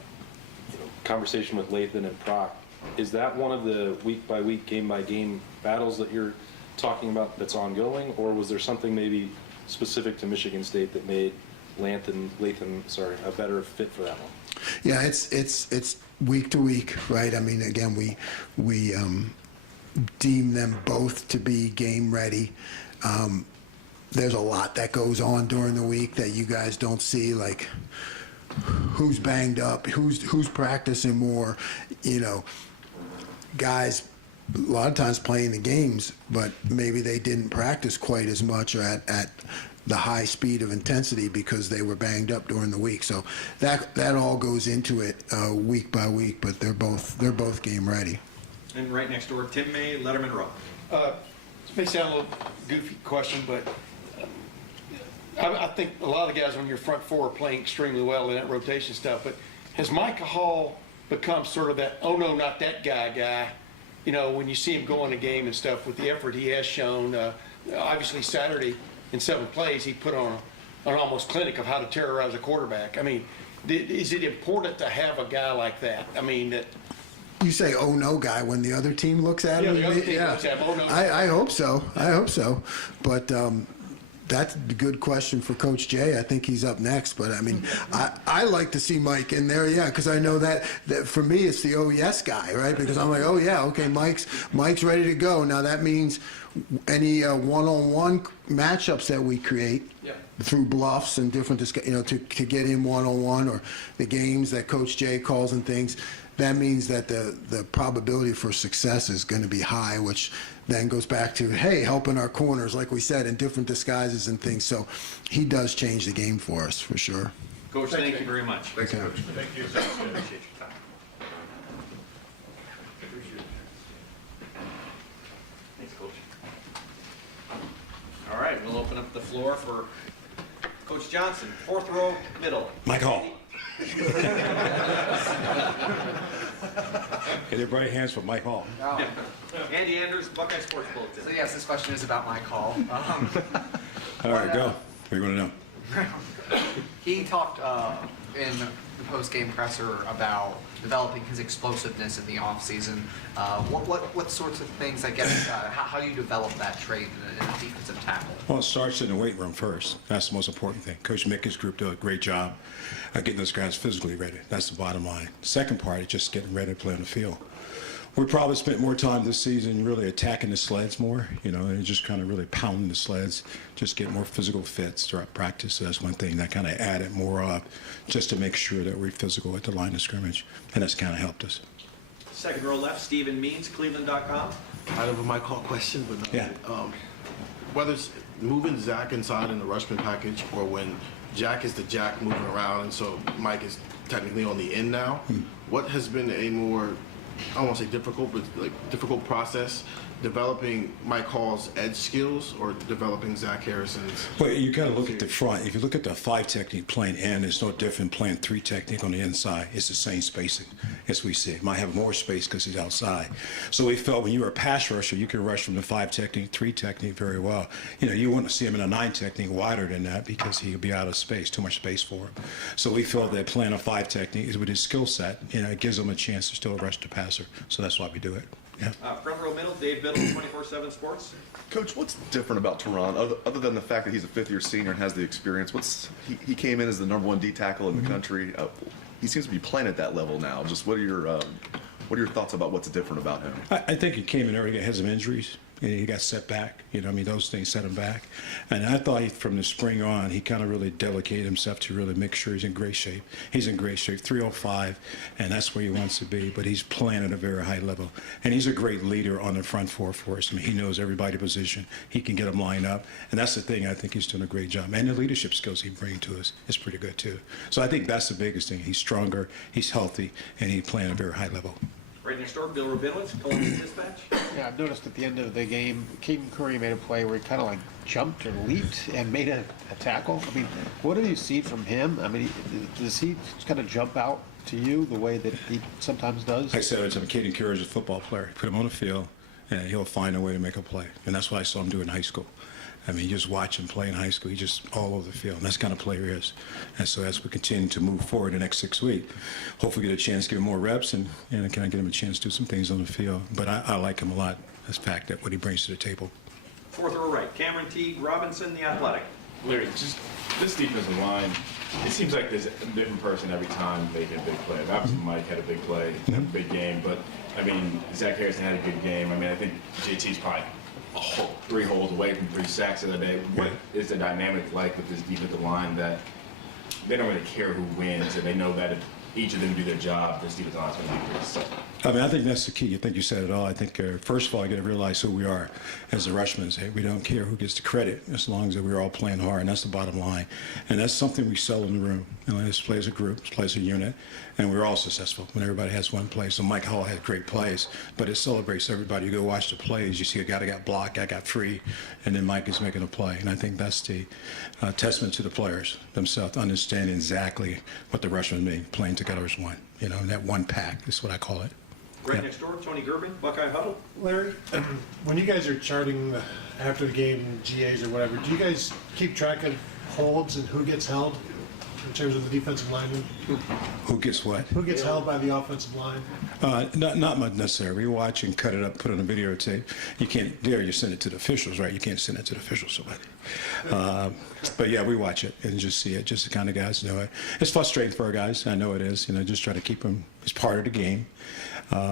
conversation with Lathan and Proc, is that one of the week-by-week, game-by-game battles that you're talking about that's ongoing, or was there something maybe specific to Michigan State that made Lathan, a better fit for that one? Yeah, it's week to week, right? I mean, again, we deem them both to be game ready. There's a lot that goes on during the week that you guys don't see, like who's banged up, who's practicing more, guys a lot of times playing the games, but maybe they didn't practice quite as much or at the high speed of intensity because they were banged up during the week. So that all goes into it week by week, but they're both game ready. And right next door, Tim May, Letterman Row. This may sound a little goofy question, but I think a lot of the guys on your front four are playing extremely well in that rotation stuff. But has Micah Hall become sort of that, oh no, not that guy? When you see him go in a game and stuff with the effort he has shown. Obviously Saturday in 7 plays he put on an almost clinic of how to terrorize a quarterback. I mean, is it important to have a guy like that? I mean, that. You say, oh no, guy, when the other team looks at him? The other team looks at him, oh no. I hope so. But that's a good question for Coach Jay. I think he's up next. But, I mean, I like to see Mike in there, because I know that for me it's the oh yes guy, right? Because I'm like, oh yeah, okay, Mike's ready to go. Now that means any one-on-one matchups that we create through bluffs and different, to get him one-on-one, or the games that Coach Jay calls and things, that means that the probability for success is going to be high, which then goes back to, hey, helping our corners, like we said, in different disguises and things. So he does change the game for us, for sure. Coach, thank you very much. Thanks, Coach. Thank you. Appreciate your time. Thanks, Coach. All right, we'll open up the floor for Coach Johnson, 4th row, middle. Mike Hall. Get everybody hands for Mike Hall. Oh. Andy Anders, Buckeye Sports Bulletin. So yes, this question is about Mike Hall. All right, go. What do you want to know? He talked in the post-game presser about developing his explosiveness in the offseason. What sorts of things, I guess, how do you develop that trait in a defensive tackle? Well, it starts in the weight room first. That's the most important thing. Coach Mickey's group do a great job of getting those guys physically ready. That's the bottom line. Second part is just getting ready to play on the field. We probably spent more time this season really attacking the sleds more, and just kind of really pounding the sleds, just get more physical fits throughout practice. So that's one thing that kind of added more up just to make sure that we're physical at the line of scrimmage, and that's kind of helped us. Second row left, Stephen Means, Cleveland.com. Kind of a Mike Hall question, but yeah. Whether it's moving Zach inside in the Rushman package, or when Jack is the Jack moving around, and so Mike is technically on the end now, what has been a more, I don't want to say difficult, but difficult process developing Mike Hall's edge skills or developing Zach Harrison's? Well, you got to look at the front. If you look at the 5 technique playing in, it's no different playing 3 technique on the inside. It's the same spacing as we see. It might have more space because he's outside. So we felt when you were a pass rusher, you could rush from the 5 technique, 3 technique very well. You want to see him in a 9 technique wider than that because he would be out of space, too much space for him. So we felt that playing a 5 technique is with his skill set, it gives him a chance to still rush the passer. So that's why we do it. Yeah. Front row middle, Dave Biddle, 24/7 Sports. Coach, what's different about Tehran, other than the fact that he's a 5th-year senior and has the experience? He came in as the #1 D tackle in the country. He seems to be playing at that level now. Just what are your thoughts about what's different about him? I think he came in early, had some injuries. And he got set back. Those things set him back. And I thought from the spring on, he kind of really dedicated himself to really make sure he's in great shape. He's in great shape, 305, and that's where he wants to be. But he's playing at a very high level. And he's a great leader on the front four for us. He knows everybody's position. He can get them lined up. And that's the thing. I think he's doing a great job. And the leadership skills he brings to us is pretty good, too. So I think that's the biggest thing. He's stronger, he's healthy, and he's playing at a very high level. Right Right next door, Bill Rabinowitz, Columbus Dispatch. Yeah, I've noticed at the end of the game, Caden Curry made a play where he kind of like jumped or leaped and made a tackle. I mean, what have you seen from him? I mean, does he kind of jump out to you the way that he sometimes does? I said, Caden Curry is a football player. Put him on the field, and he'll find a way to make a play. And that's what I saw him do in high school. I mean, you just watch him play in high school. He's just all over the field. And that's the kind of player he is. And so as we continue to move forward the next 6 weeks, hopefully get a chance to give him more reps and can I get him a chance to do some things on the field. But I like him a lot, as a fact that what he brings to the table. Fourth row right, Cameron Teague Robinson, The Athletic. Larry, just this defensive line, it seems like there's a different person every time making a big play. Obviously, Mike had a big play, a big game, but, I mean, Zach Harrison had a good game. I mean, I think JT's probably 3 holes away from 3 sacks the other day. What is the dynamic like with this defensive line that they don't really care who wins, and they know that if each of them do their job, this defensive line is going to be pretty solid? I mean, I think that's the key. I think you said it all. I think, first of all, you got to realize who we are as the Rushmen. We don't care who gets the credit as long as we're all playing hard, and that's the bottom line. And that's something we sell in the room. You know, let's play as a group, let's play as a unit, and we're all successful when everybody has one play. So Mike Hall had great plays, but it celebrates everybody. You go watch the plays, you see a guy that got blocked, guy got free, and then Mike is making a play. And I think that's the testament to the players themselves, understanding exactly what the Rushmen mean, playing together as one. You know, that one pack is what I call it. Right next door, Tony Gerben, Buckeye Huddle. Larry, when you guys are charting after the game, GAs or whatever, do you guys keep track of holds and who gets held in terms of the defensive lineman? Who gets what? Who gets held by the offensive line? Not much necessarily. We watch and cut it up, put it on a videotape. You can't dare you send it to the officials, right? You can't send it to the officials. But yeah, we watch it and just see it. Just the kind of guys know it. It's frustrating for our guys. I know it is. You know, just try to keep them. It's part of the game.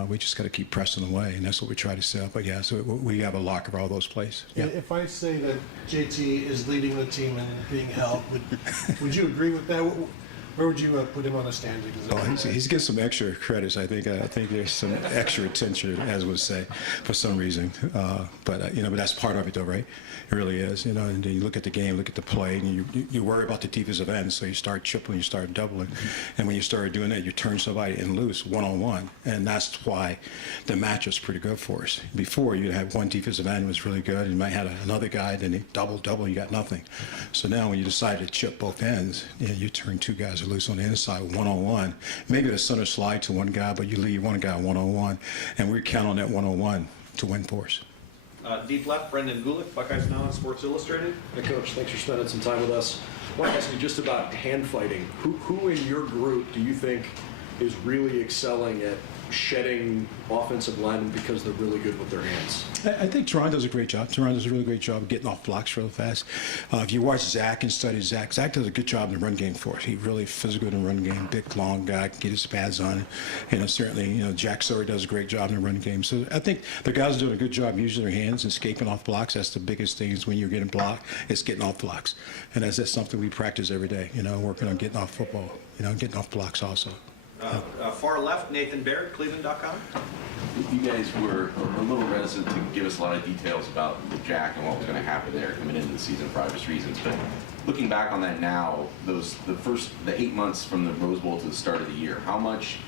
We just got to keep pressing away, and that's what we try to sell. But yeah, so we have a lock of all those plays. Yeah. If I say that JT is leading the team and being held, would you agree with that? Where would you put him on the standing? Oh, he's getting some extra credits. I think there's some extra attention, as would say, for some reason. But that's part of it, though, right? It really is. You know, and then you look at the game, look at the play, and you worry about the defensive end. So you start tripling, you start doubling, and when you start doing that, you turn somebody in loose one-on-one, and that's why the matchup's pretty good for us. Before you'd have one defensive end who was really good, and you might have another guy, then you double, you got nothing. So now when you decide to chip both ends, you turn 2 guys loose on the inside one-on-one. Maybe the center slide to one guy, but you leave one guy one-on-one, and we count on that one-on-one to win for us. Deep left, Brendan Gulick, Buckeyes Now on Sports Illustrated. Hey, Coach, thanks for spending some time with us. I want to ask you just about hand fighting. Who in your group do you think is really excelling at shedding offensive linemen because they're really good with their hands? I think Teron does a great job. Teron does a really great job of getting off blocks real fast. If you watch Zach and study Zach does a good job in the run game for us. He's really physical in the run game, big, long guy, can get his pads on. Certainly, Jack Sawyer does a great job in the run game. So I think the guys are doing a good job using their hands and escaping off blocks. That's the biggest thing is when you're getting blocked, it's getting off blocks. And that's something we practice every day, working on getting off football, getting off blocks also. Far left, Nathan Baird, Cleveland.com. You guys were a little reticent to give us a lot of details about the Jack and what was going to happen there coming into the season for obvious reasons. But looking back on that now, the 8 months from the Rose Bowl to the start of the year, how much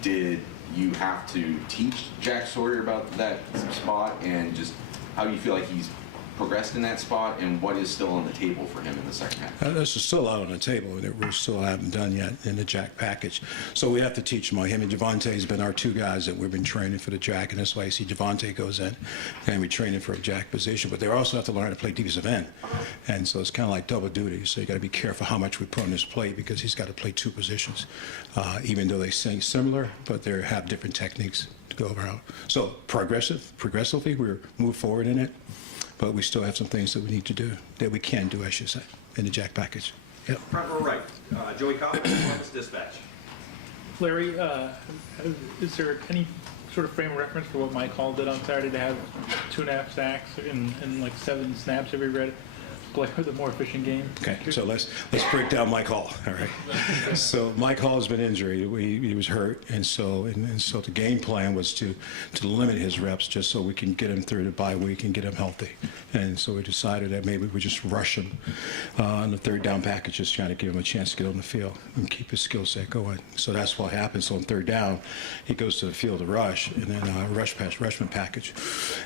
did you have to teach Jack Sawyer about that spot, and just how do you feel like he's progressed in that spot, and what is still on the table for him in the second half? There's still out on the table that we still haven't done yet in the Jack package. So we have to teach him. Him and Javante has been our 2 guys that we've been training for the Jack, and that's why you see Javante goes in and we train him for a Jack position. But they also have to learn how to play defensive end, and so it's kind of like double duty. So you got to be careful how much we put on his plate because he's got to play 2 positions, even though they seem similar, but they have different techniques to go around. So progressively, we're move forward in it. But we still have some things that we need to do, that we can do, I should say, in the Jack package. Yep. Front row right, Joey Kaufman, Columbus Dispatch. Larry, is there any sort of frame of reference for what Mike Hall did on Saturday to have 2.5 sacks and like 7 snaps every read? play with a more efficient game. Okay, so let's break down Mike Hall. All right. So Mike Hall has been injured. He was hurt, and so the game plan was to limit his reps just so we can get him through the bye week and get him healthy. And so we decided that maybe we just rush him on the third down package, just trying to give him a chance to get on the field and keep his skill set going. So that's what happens. So on third down, he goes to the field to rush, and then rushman package,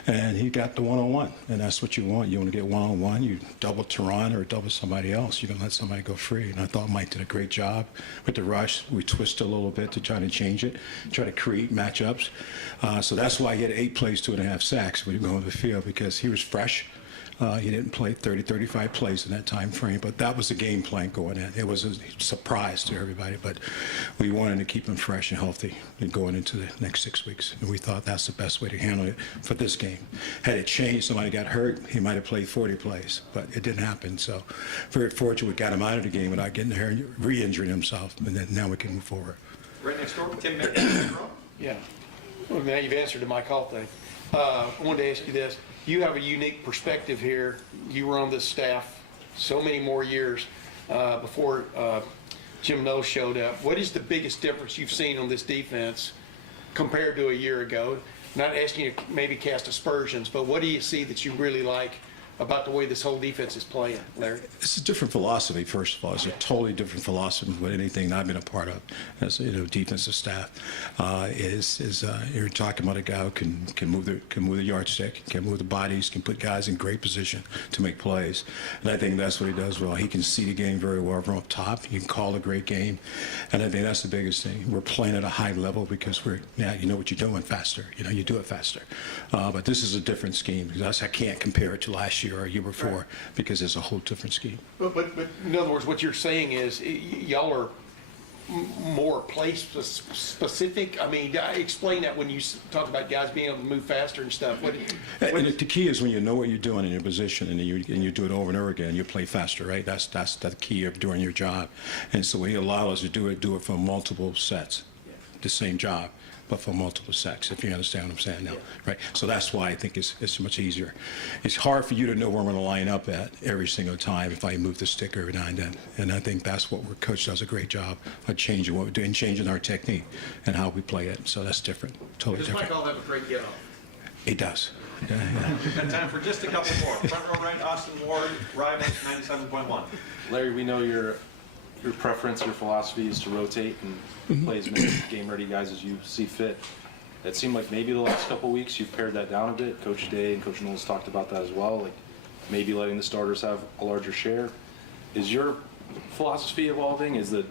and he got the one-on-one, and that's what you want. You want to get one-on-one. You double Tehran or double somebody else. You don't let somebody go free. And I thought Mike did a great job with the rush. We twisted a little bit to try to change it, try to create matchups. So that's why he had 8 plays, 2.5 sacks when he go on the field, because he was fresh. He didn't play 30, 35 plays in that time frame, but that was the game plan going in. It was a surprise to everybody, but we wanted to keep him fresh and healthy and going into the next 6 weeks. And we thought that's the best way to handle it for this game. Had it changed, somebody got hurt, he might have played 40 plays, but it didn't happen. So very fortunate we got him out of the game without getting there and re-injuring himself, and then now we can move forward. Right next door, Tim Mick. Yeah. Well, now you've answered the Mike Hall thing. I wanted to ask you this. You have a unique perspective here. You were on this staff so many more years before Jim Knowles showed up. What is the biggest difference you've seen on this defense compared to a year ago? Not asking you to maybe cast aspersions, but what do you see that you really like about the way this whole defense is playing, Larry? It's a different philosophy, first of all. It's a totally different philosophy than anything I've been a part of as defensive staff. You're talking about a guy who can move the yardstick, can move the bodies, can put guys in great position to make plays. And I think that's what he does well. He can see the game very well from up top. He can call a great game. And I think that's the biggest thing. We're playing at a high level because you know what you're doing faster. You do it faster. But this is a different scheme because I can't compare it to last year or a year before because it's a whole different scheme. But in other words, what you're saying is y'all are more place specific. I mean, explain that when you talk about guys being able to move faster and stuff. And the key is when you know what you're doing in your position and you do it over and over again, you play faster, right? That's the key of doing your job. And so he allowed us to do it for multiple sets, the same job, but for multiple sets, if you understand what I'm saying now, right? So that's why I think it's much easier. It's hard for you to know where I'm going to line up at every single time if I move the stick every now and then. And I think that's what our coach does a great job of changing what we're doing, changing our technique and how we play it. So that's different, totally Does different. Mike Hall have a great get-off? It does. We've got time for just a couple more. Front row right, Austin Ward, Rivals 97.1. Larry, we know your preference, your philosophy is to rotate and play as many game-ready guys as you see fit. It seemed like maybe the last couple of weeks you've pared that down a bit. Coach Day and Coach Knowles talked about that as well, like maybe letting the starters have a larger share. Is your philosophy evolving? Is the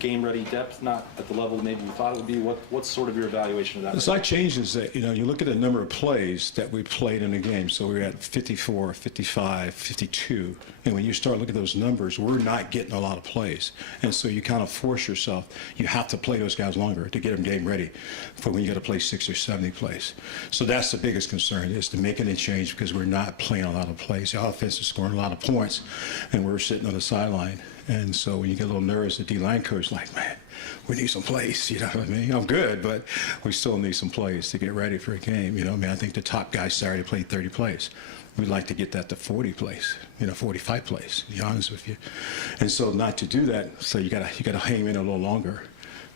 game-ready depth not at the level maybe you thought it would be? What's sort of your evaluation of that? The slight change is that, you look at the number of plays that we played in a game. So we're at 54, 55, 52. And when you start looking at those numbers, we're not getting a lot of plays. And so you kind of force yourself. You have to play those guys longer to get them game ready for when you got to play 60 or 70 plays. So that's the biggest concern, is to make any change because we're not playing a lot of plays. The offense is scoring a lot of points, and we're sitting on the sideline. And so when you get a little nervous, the D-line coach is like, man, we need some plays, you know what I mean? I'm good, but we still need some plays to get ready for a game, I think the top guy Saturday played 30 plays. We'd like to get that to 40 plays, 45 plays, to be honest with you. And so not to do that, so you gotta hang in a little longer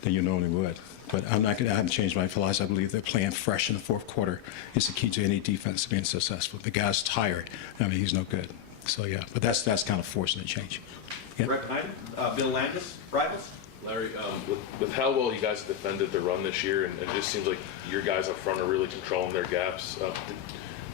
than you normally would. But I haven't changed my philosophy. I believe that playing fresh in the fourth quarter is the key to any defense being successful. If the guy's tired, he's no good. So yeah, but that's kind of forcing a change. Yep. Right behind him, Bill Landis, Rivals. Larry, with how well you guys defended the run this year, and it just seems like your guys up front are really controlling their gaps.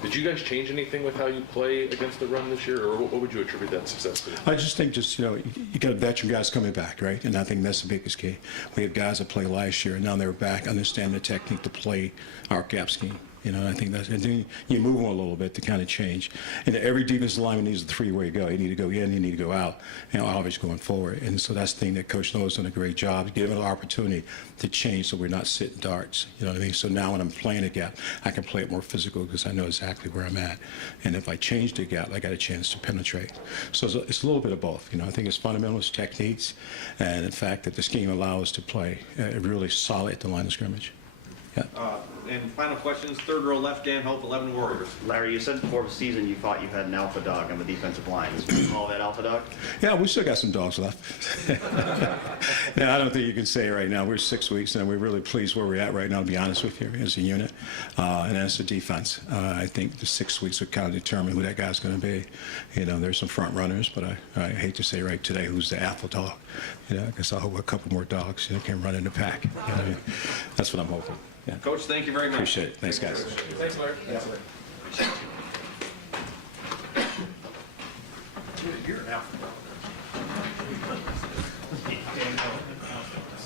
Did you guys change anything with how you play against the run this year, or what would you attribute that success to? I just think you got veteran guys coming back, right? And I think that's the biggest key. We had guys that played last year, and now they're back, understand the technique to play our gap scheme. I think that's, and then you move on a little bit to kind of change. And every defensive lineman needs a three-way go. You need to go in, you need to go out, always going forward. And so that's the thing that Coach Knowles done a great job, giving an opportunity to change so we're not sitting darts. You know what I mean? So now when I'm playing a gap, I can play it more physical because I know exactly where I'm at. And if I change the gap, I got a chance to penetrate. So it's a little bit of both. I think it's fundamentals, techniques, and the fact that the scheme allows us to play really solid at the line of scrimmage. And final questions, third row left, Dan Hope, 11 Warriors. Larry, you said before the season you thought you had an alpha dog on the defensive line. Is all that alpha dog? Yeah, we still got some dogs left. And I don't think you can say right now. We're 6 weeks, and we're really pleased where we're at right now, to be honest with you, as a unit. And as a defense, I think the 6 weeks would kind of determine who that guy's going to be. You know, there's some front runners, but I hate to say right today who's the alpha dog. You know, I guess I hope a couple more dogs can run in the pack. You know what I mean? That's what I'm hoping. Yeah. Coach, thank you very much. Appreciate it. Thanks, guys. Thanks, Larry. Thanks, Larry. You're an alpha.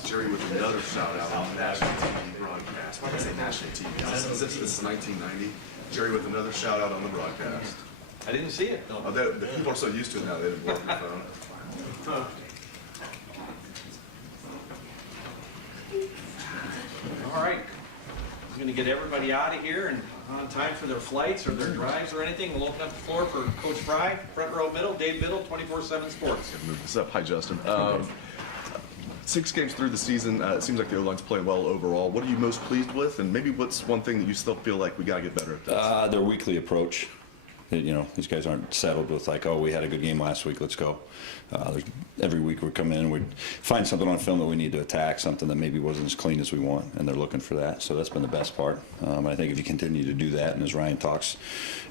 Jerry with another shout out on the national TV broadcast. Why did I say national TV? This is 1990. Jerry with another shout out on the broadcast. I didn't see it. No. Oh, the people are so used to it now, they didn't blow up your phone. All right. I'm going to get everybody out of here and on time for their flights or their drives or anything. We'll open up the floor for Coach Fry, front row middle, Dave Biddle, 24/7 Sports. Move this up. Hi, Justin. 6 games through the season, it seems like the O-line's playing well overall. What are you most pleased with, and maybe what's one thing that you still feel like we got to get better at this? Their weekly approach. You know, these guys aren't settled with like, oh, we had a good game last week, let's go. Every week we come in and we find something on film that we need to attack, something that maybe wasn't as clean as we want, and they're looking for that. So that's been the best part. I think if you continue to do that, and as Ryan talks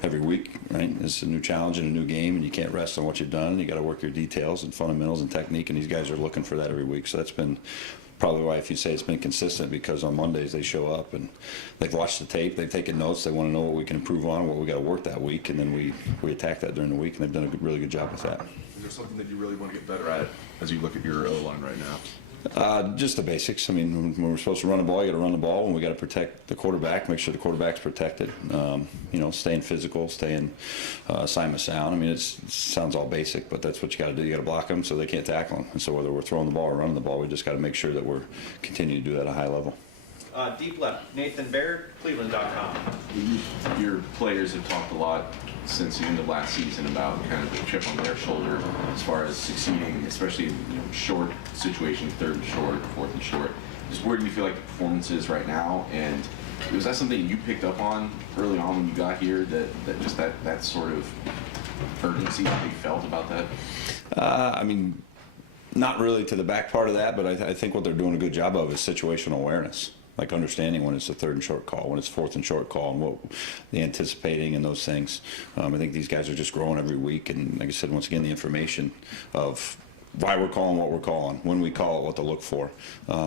every week, right, it's a new challenge and a new game, and you can't rest on what you've done. You got to work your details and fundamentals and technique, and these guys are looking for that every week. So that's been probably why, if you say it's been consistent, because on Mondays they show up and they've watched the tape, they've taken notes, they want to know what we can improve on, what we got to work that week, and then we attack that during the week, and they've done a really good job with that. Is there something that you really want to get better at as you look at your O-line right now? Just the basics. I mean, when we're supposed to run the ball, you got to run the ball, and we got to protect the quarterback, make sure the quarterback's protected. You know, staying physical, staying assignment sound. I mean, it sounds all basic, but that's what you got to do. You got to block them so they can't tackle them. And so whether we're throwing the ball or running the ball, we just got to make sure that we're continuing to do that at a high level. Deep left, Nathan Baird, Cleveland.com. Your players have talked a lot since the end of last season about kind of the chip on their shoulder as far as succeeding, especially in short situations, third and short, fourth and short. Just where do you feel like the performance is right now? And was that something you picked up on early on when you got here, that sort of urgency that you felt about that? I mean, not really to the back part of that, but I think what they're doing a good job of is situational awareness. Like understanding when it's a third and short call, when it's fourth and short call, and what the anticipating and those things. I think these guys are just growing every week, and like I said, once again, the information of why we're calling what we're calling, when we call it, what to look for.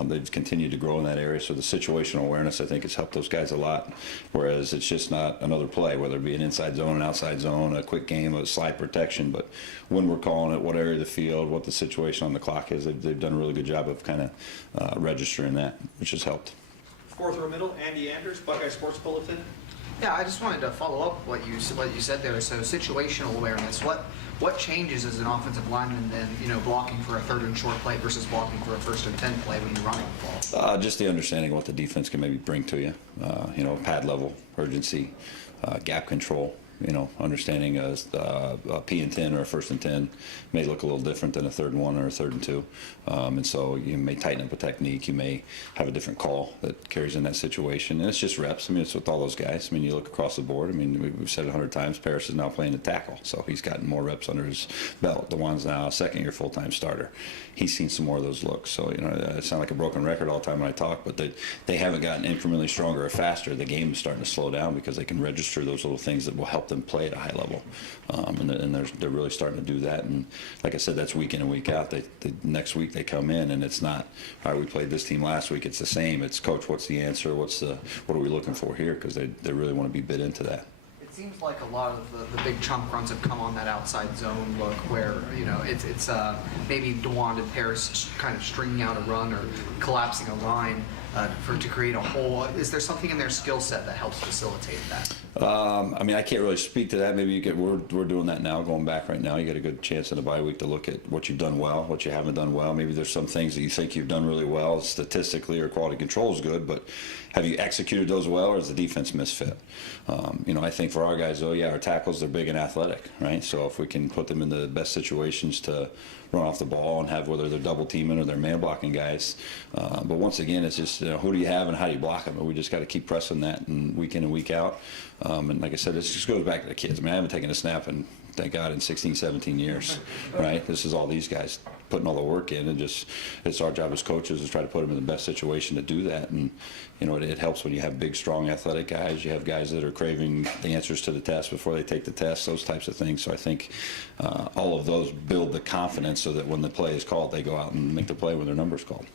They've continued to grow in that area, so the situational awareness, I think, has helped those guys a lot, whereas it's just not another play, whether it be an inside zone, an outside zone, a quick game, a slide protection, but when we're calling it, what area of the field, what the situation on the clock is, they've done a really good job of kind of registering that, which has helped. Fourth row middle, Andy Anders, Buckeye Sports Bulletin. Yeah, I just wanted to follow up what you said there. So situational awareness. What changes as an offensive lineman then, blocking for a third and short play versus blocking for a first and 10 play when you're running the ball? Just the understanding of what the defense can maybe bring to you. Pad level, urgency, gap control. Understanding a P and 10 or a first and 10 may look a little different than a third and 1 or a third and 2. And so you may tighten up a technique. You may have a different call that carries in that situation. And it's just reps. I mean, it's with all those guys. I mean, you look across the board. I mean, we've said it 100 times, Paris is now playing the tackle. So he's gotten more reps under his belt. DeJuan's now a second-year full-time starter. He's seen some more of those looks. So, I sound like a broken record all the time when I talk, but they haven't gotten incrementally stronger or faster. The game is starting to slow down because they can register those little things that will help them play at a high level. And they're really starting to do that. And like I said, that's week in and week out. The next week they come in and it's not, all right, we played this team last week. It's the same. It's, coach, what's the answer? What are we looking for here? Because they really want to be bit into that. It seems like a lot of the big chunk runs have come on that outside zone look where, it's maybe DeJuan and Paris kind of stringing out a run or collapsing a line to create a hole. Is there something in their skill set that helps facilitate that? I mean, I can't really speak to that. Maybe we're doing that now, going back right now. You get a good chance in the bye week to look at what you've done well, what you haven't done well. Maybe there's some things that you think you've done really well statistically or quality control is good, but have you executed those well or is the defense misfit? I think for our guys, though, yeah, our tackles, they're big and athletic, right? So if we can put them in the best situations to run off the ball and have whether they're double teaming or they're man blocking guys. But once again, it's just, who do you have and how do you block them? And we just got to keep pressing that and week in and week out. And like I said, this just goes back to the kids. I mean, I haven't taken a snap in, thank God, in 16, 17 years, right? This is all these guys putting all the work in, and just it's our job as coaches is try to put them in the best situation to do that. And it helps when you have big, strong, athletic guys. You have guys that are craving the answers to the test before they take the test, those types of things. So I think all of those build the confidence so that when the play is called, they go out and make the play when their number's called.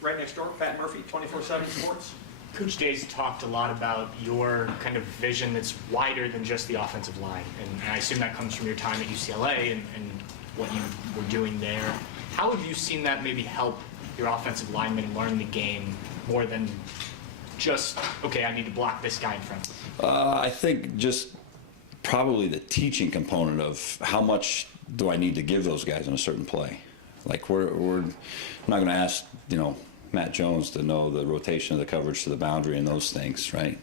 Right next door, Pat Murphy, 24/7 Sports. Coach Day's talked a lot about your kind of vision that's wider than just the offensive line, and I assume that comes from your time at UCLA and what you were doing there. How have you seen that maybe help your offensive linemen learn the game more than just, okay, I need to block this guy in front of me? I think just probably the teaching component of how much do I need to give those guys in a certain play. Like we're not going to ask, Matt Jones to know the rotation of the coverage to the boundary and those things, right?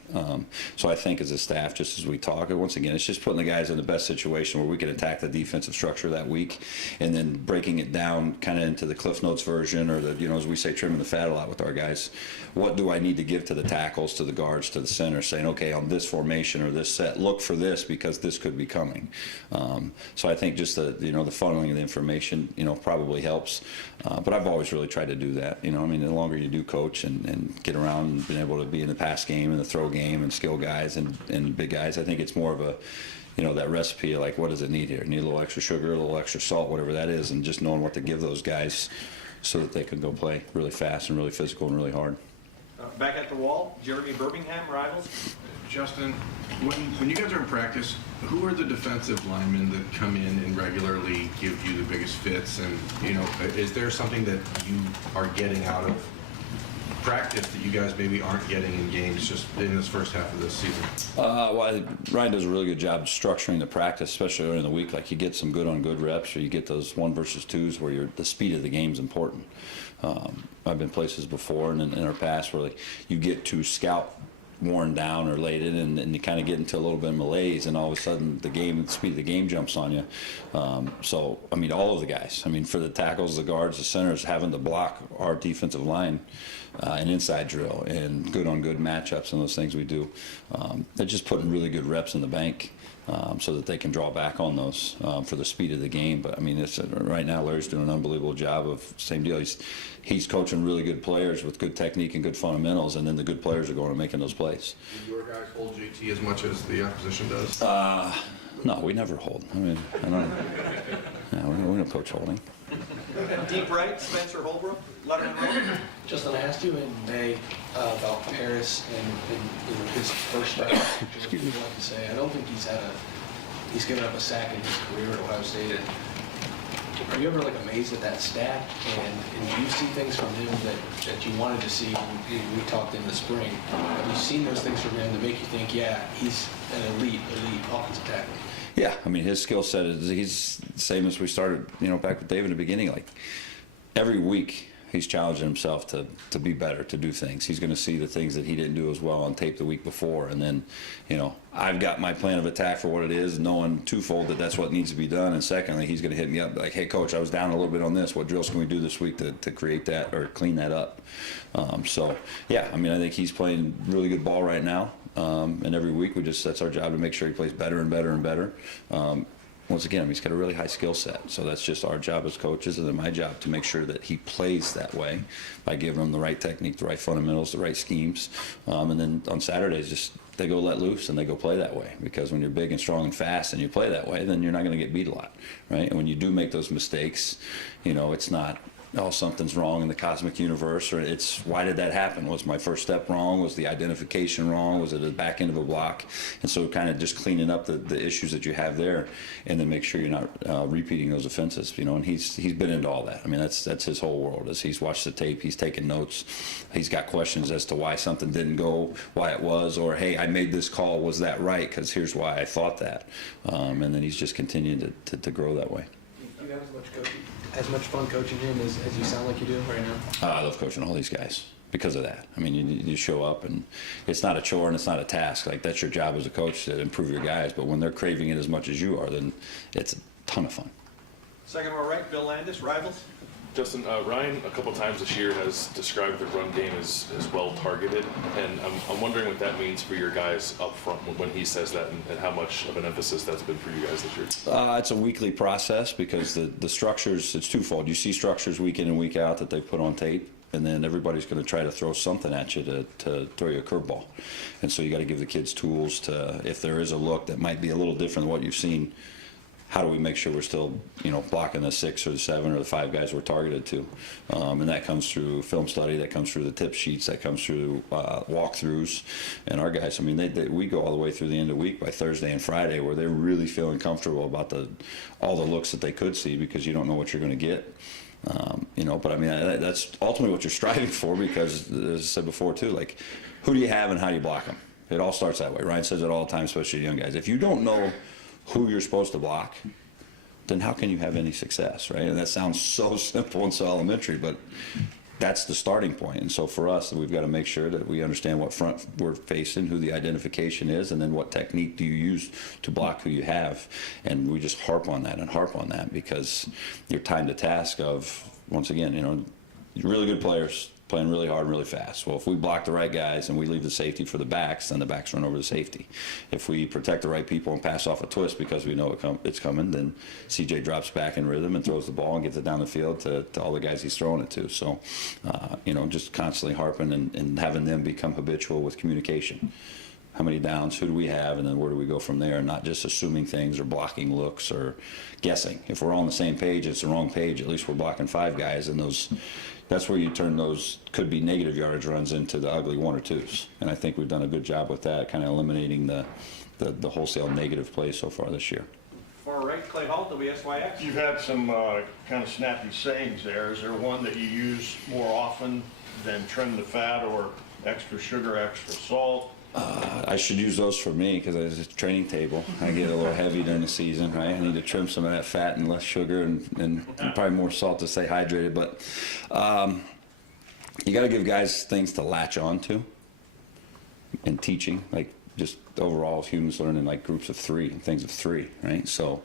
So I think as a staff, just as we talk, and once again, it's just putting the guys in the best situation where we can attack the defensive structure that week, and then breaking it down kind of into the Cliff Notes version, or the, as we say, trimming the fat a lot with our guys. What do I need to give to the tackles, to the guards, to the center, saying, okay, on this formation or this set, look for this because this could be coming. So I think just the funneling of the information, probably helps. But I've always really tried to do that. The longer you do coach and get around and being able to be in the pass game and the throw game and skill guys and big guys, I think it's more of a, that recipe, like what does it need here? Need a little extra sugar, a little extra salt, whatever that is, and just knowing what to give those guys so that they can go play really fast and really physical and really hard. Back at the wall, Jeremy Birmingham, Rivals. Justin, when you guys are in practice, who are the defensive linemen that come in and regularly give you the biggest fits? And, is there something that you are getting out of practice that you guys maybe aren't getting in games just in this first half of this season? Ryan does a really good job structuring the practice, especially early in the week. Like you get some good reps, or you get those 1 versus 2s where the speed of the game is important. I've been places before and in our past where you get to scout worn down or laid in, and you kind of get into a little bit of malaise, and all of a sudden the speed of the game jumps on you. So all of the guys, for the tackles, the guards, the centers, having to block our defensive line, an inside drill and good on good matchups and those things we do. They're just putting really good reps in the bank. So that they can draw back on those for the speed of the game. But right now Larry's doing an unbelievable job of same deal. He's coaching really good players with good technique and good fundamentals, and then the good players are going and making those plays. Do your guys hold JT as much as the opposition does? No, we never hold. we don't coach holding. Deep right, Spencer Holbrook, Letterman Road. Justin, I asked you in May about Paris and his first start. Excuse me. What to say? I don't think he's given up a sack in his career at Ohio State. And are you ever amazed at that stat? And do you see things from him that you wanted to see when we talked in the spring? Have you seen those things from him that make you think, yeah, he's an elite offensive tackle? Yeah, his skill set he's the same as we started, back with Dave in the beginning. Like every week, he's challenging himself to be better, to do things. He's going to see the things that he didn't do as well on tape the week before, and then, I've got my plan of attack for what it is, knowing twofold that that's what needs to be done, and secondly, he's going to hit me up like, hey, coach, I was down a little bit on this. What drills can we do this week to create that or clean that up? So yeah, I think he's playing really good ball right now. And every week that's our job to make sure he plays better and better and better. Once again, he's got a really high skill set, so that's just our job as coaches, and then my job to make sure that he plays that way by giving him the right technique, the right fundamentals, the right schemes, and then on Saturdays they go let loose and they go play that way, because when you're big and strong and fast and you play that way, then you're not going to get beat a lot, right? And when you do make those mistakes, it's not, oh, something's wrong in the cosmic universe, or it's, why did that happen? Was my first step wrong? Was the identification wrong? Was it the back end of a block? And so kind of just cleaning up the issues that you have there, and then make sure you're not repeating those offenses, and he's been into all that. That's his whole world. As he's watched the tape, he's taken notes, he's got questions as to why something didn't go, why it was, or hey, I made this call, was that right? Because here's why I thought that. And then he's just continuing to grow that way. Do you have as much fun coaching him as you sound like you do right now? I love coaching all these guys. because of that. I mean, you show up, and it's not a chore and it's not a task. Like, that's your job as a coach to improve your guys. But when they're craving it as much as you are, then it's a ton of fun. Second row right, Bill Landis, Rivals. Justin, Ryan a couple times this year has described the run game as well targeted, and I'm wondering what that means for your guys up front when he says that, and how much of an emphasis that's been for you guys this year. It's a weekly process because the structures, it's twofold. You see structures week in and week out that they put on tape, and then everybody's going to try to throw something at you to throw you a curveball. And so you got to give the kids tools to, if there is a look that might be a little different than what you've seen, how do we make sure we're still, blocking the 6 or the 7 or the 5 guys we're targeted to? And that comes through film study, that comes through the tip sheets, that comes through walkthroughs. And our guys, I mean, we go all the way through the end of the week by Thursday and Friday, where they're really feeling comfortable about all the looks that they could see, because you don't know what you're going to get. But I mean, that's ultimately what you're striving for, because, as I said before too, like, who do you have and how do you block them? It all starts that way. Ryan says it all the time, especially to young guys. If you don't know who you're supposed to block, then how can you have any success, right? And that sounds so simple and so elementary, but that's the starting point. And so for us, we've got to make sure that we understand what front we're facing, who the identification is, and then what technique do you use to block who you have. And we just harp on that because you're timed to task of, once again, really good players playing really hard and really fast. Well, if we block the right guys and we leave the safety for the backs, then the backs run over the safety. If we protect the right people and pass off a twist because we know it's coming, then CJ drops back in rhythm and throws the ball and gets it down the field to all the guys he's throwing it to. So, just constantly harping and having them become habitual with communication. How many downs, who do we have, and then where do we go from there, and not just assuming things or blocking looks or guessing. If we're all on the same page, it's the wrong page, at least we're blocking 5 guys, and that's where you turn those could be negative yardage runs into the ugly 1 or 2s. And I think we've done a good job with that, kind of eliminating the wholesale negative plays so far this year. Far right, Clay Hall, WSYX. You've had some kind of snappy sayings there. Is there one that you use more often than trim the fat or extra sugar, extra salt? I should use those for me because it's a training table. I get a little heavy during the season, right? I need to trim some of that fat and less sugar and probably more salt to stay hydrated. But you got to give guys things to latch on to in teaching, like just overall humans learning like groups of 3 and things of 3, right? So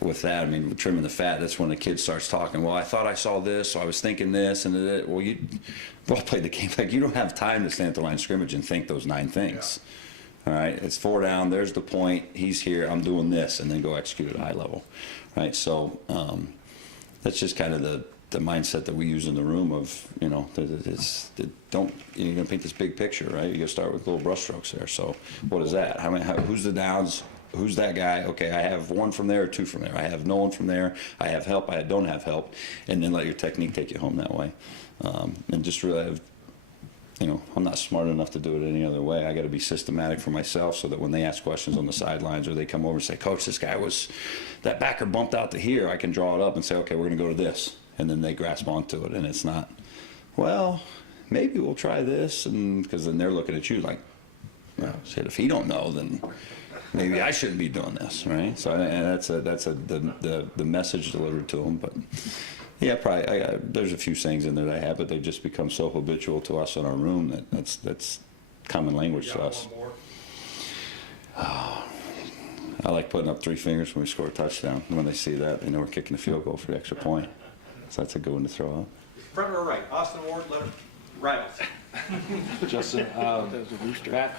with that, I mean, trimming the fat, that's when the kid starts talking, well, I thought I saw this, so I was thinking this, and that. Well, you both played the game. Like, you don't have time to stand at the line of scrimmage and think those 9 things. Yeah. All right, it's 4 down, there's the point, he's here, I'm doing this, and then go execute at a high level, right? So that's just kind of the mindset that we use in the room of, you're going to paint this big picture, right? You got to start with little brush strokes there. So what is that? Who's the downs? Who's that guy? Okay, I have 1 from there or 2 from there. I have no one from there. I have help. I don't have help. And then let your technique take you home that way. And just really have, I'm not smart enough to do it any other way. I got to be systematic for myself so that when they ask questions on the sidelines or they come over and say, Coach, that backer bumped out to here, I can draw it up and say, okay, we're going to go to this. And then they grasp onto it. And it's not, well, maybe we'll try this. And because then they're looking at you like, well, shit, if he don't know, then maybe I shouldn't be doing this, right? So that's the message delivered to them. But yeah, probably there's a few things in there that I have, but they just become so habitual to us in our room that's common language to us. I like putting up 3 fingers when we score a touchdown. When they see that, they know we're kicking a field goal for the extra point. So that's a good one to throw out. Front row right, Austin Ward, letter Rivals. Justin, Matt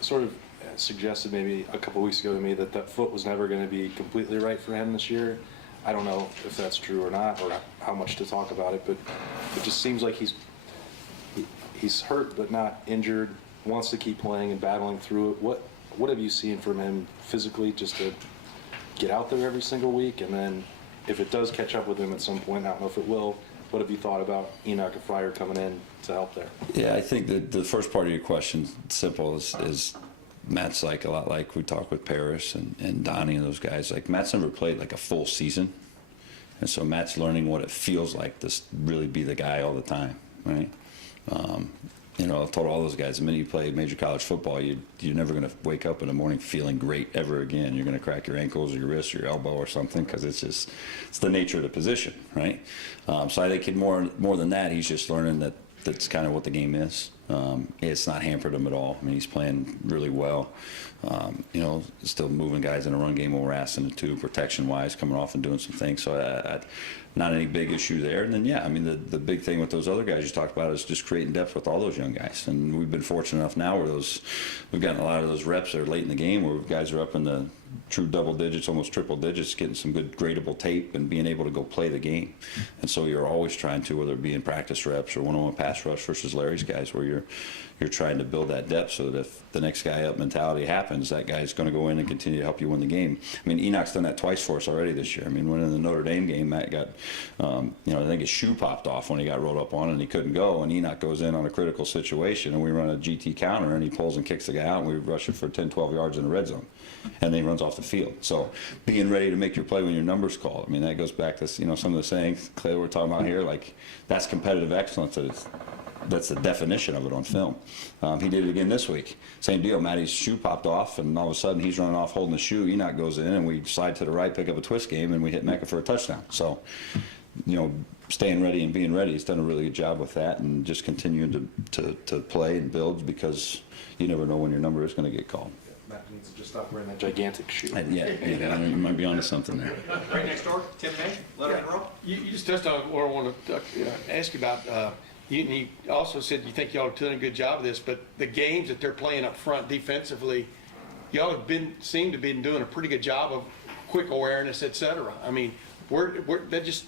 sort of suggested maybe a couple weeks ago to me that foot was never going to be completely right for him this year. I don't know if that's true or not, or how much to talk about it, but it just seems like he's hurt but not injured, wants to keep playing and battling through it. What have you seen from him physically just to get out there every single week? And then if it does catch up with him at some point, I don't know if it will, what have you thought about Enoch and Fryer coming in to help there? Yeah, I think that the first part of your question, simple, is Matt's like a lot like we talk with Paris and Donnie and those guys. Like, Matt's never played like a full season. And so Matt's learning what it feels like to really be the guy all the time, right? You know, I've told all those guys, the minute you play major college football, you're never going to wake up in the morning feeling great ever again. You're going to crack your ankles or your wrist or your elbow or something because it's the nature of the position, right? So I think more than that, he's just learning that's kind of what the game is. It's not hampered him at all. I mean, he's playing really well. You know, still moving guys in a run game when we're asking him to, protection-wise, coming off and doing some things. So not any big issue there. And then, yeah, I mean, the big thing with those other guys you talked about is just creating depth with all those young guys. And we've been fortunate enough now where we've gotten a lot of those reps that are late in the game where guys are up in the true double digits, almost triple digits, getting some good gradable tape and being able to go play the game. And so you're always trying to, whether it be in practice reps or one-on-one pass rush versus Larry's guys, where you're trying to build that depth so that if the next guy up mentality happens, that guy's going to go in and continue to help you win the game. I mean, Enoch's done that twice for us already this year. I mean, when in the Notre Dame game, Matt got, you know, I think his shoe popped off when he got rolled up on and he couldn't go, and Enoch goes in on a critical situation, and we run a GT counter, and he pulls and kicks the guy out, and we rush it for 10, 12 yards in the red zone, and then he runs off the field. So being ready to make your play when your number's called, I mean, that goes back to, you know, some of the sayings Clay we're talking about here, like that's competitive excellence. That's the definition of it on film. He did it again this week. Same deal. Matty's shoe popped off, and all of a sudden he's running off holding the shoe. Enoch goes in, and we slide to the right, pick up a twist game, and we hit Mecca for a touchdown. So, you know, staying ready and being ready, he's done a really good job with that, and just continuing to play and build because you never know when your number is going to get called. Matt needs to just stop wearing that Gigantic shoe. Yeah, you might be onto something there. Right next door, Tim May, Letterman Row. You just touched on what I want to ask you about. You also said you think y'all are doing a good job of this, but the games that they're playing up front defensively, y'all have seem to be doing a pretty good job of quick awareness, et cetera. I mean, that just,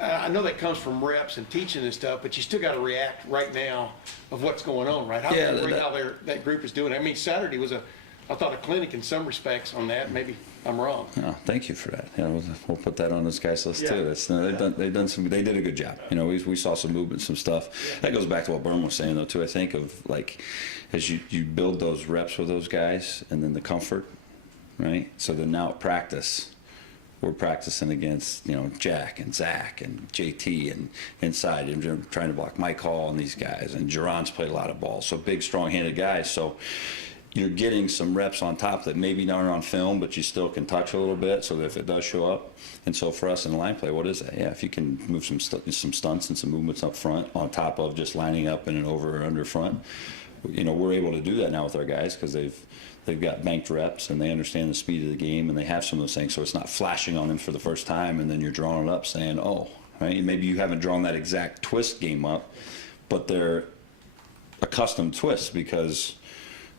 I know that comes from reps and teaching and stuff, but you still got to react right now of what's going on, right? How that group is doing it. I mean, Saturday was I thought a clinic in some respects on that. Maybe I'm wrong. Oh, thank you for that. Yeah, we'll put that on this guy's list too. They did a good job. You know, we saw some movement, some stuff. That goes back to what Byrne was saying though too. I think of like as you build those reps with those guys, and then the comfort, right? So then now at practice, we're practicing against, you know, Jack and Zach and JT and inside and trying to block Mike Hall and these guys. And Jerron's played a lot of ball, so big, strong-handed guys. So you're getting some reps on top that maybe aren't on film, but you still can touch a little bit so that if it does show up. And so for us in the line play, what is that? Yeah, if you can move some stunts and some movements up front on top of just lining up in an over or under front, you know, we're able to do that now with our guys because they've got banked reps and they understand the speed of the game and they have some of those things. So it's not flashing on them for the first time and then you're drawing it up saying, oh, right? Maybe you haven't drawn that exact twist game up, but they're accustomed twists because,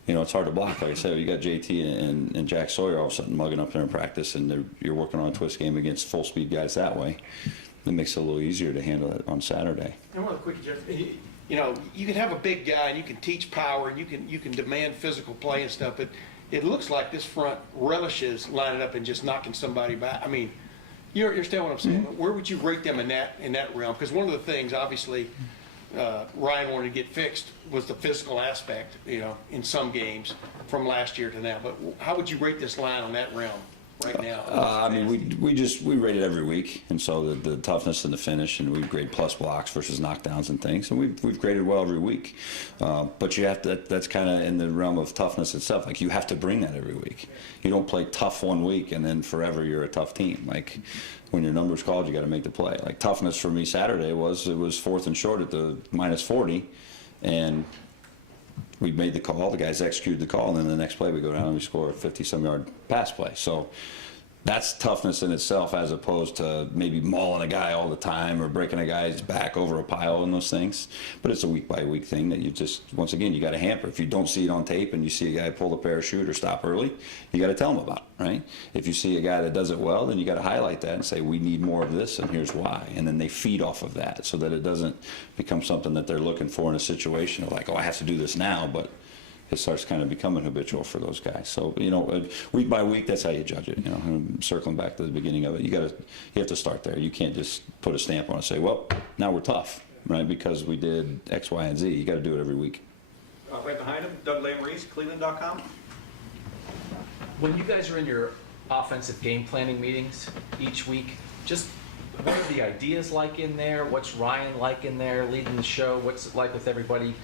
you know, it's hard to block. Like I said, you got JT and Jack Sawyer all of a sudden mugging up there in practice, and you're working on a twist game against full speed guys that way. It makes it a little easier to handle it on Saturday. And one quick, Jeff. You know, you can have a big guy and you can teach power and you can demand physical play and stuff, but it looks like this front relishes lining up and just knocking somebody back. I mean, you understand what I'm saying? Mm-hmm. Where would you rate them in that realm? Because one of the things, obviously, Ryan wanted to get fixed was the physical aspect, you know, in some games from last year to now. But how would you rate this line on that realm right now? I mean, we rate it every week, and so the toughness and the finish, and we grade plus blocks versus knockdowns and things, and we've graded well every week. But you have to. That's kind of in the realm of toughness itself. Like you have to bring that every week. You don't play tough one week and then forever you're a tough team. Like when your number's called, you got to make the play. Like toughness for me Saturday was 4th and short at the -40, and we made the call, the guys executed the call, and then the next play we go down and we score a 50-some yard pass play. So that's toughness in itself as opposed to maybe mauling a guy all the time or breaking a guy's back over a pile and those things. But it's a week-by-week thing that you just, once again, you got to hamper. If you don't see it on tape and you see a guy pull the parachute or stop early, you got to tell him about it, right? If you see a guy that does it well, then you got to highlight that and say, we need more of this and here's why. And then they feed off of that so that it doesn't become something that they're looking for in a situation of like, oh, I have to do this now, but it starts kind of becoming habitual for those guys. So, you know, week by week, that's how you judge it. You know, and circling back to the beginning of it, you have to start there. You can't just put a stamp on it and say, well, now we're tough, right? Because we did X, Y, and Z. You got to do it every week. Right behind him, Doug Lamreese, Cleveland.com. When you guys are in your offensive game planning meetings each week, just what are the ideas like in there? What's Ryan like in there leading the show? What's it like with everybody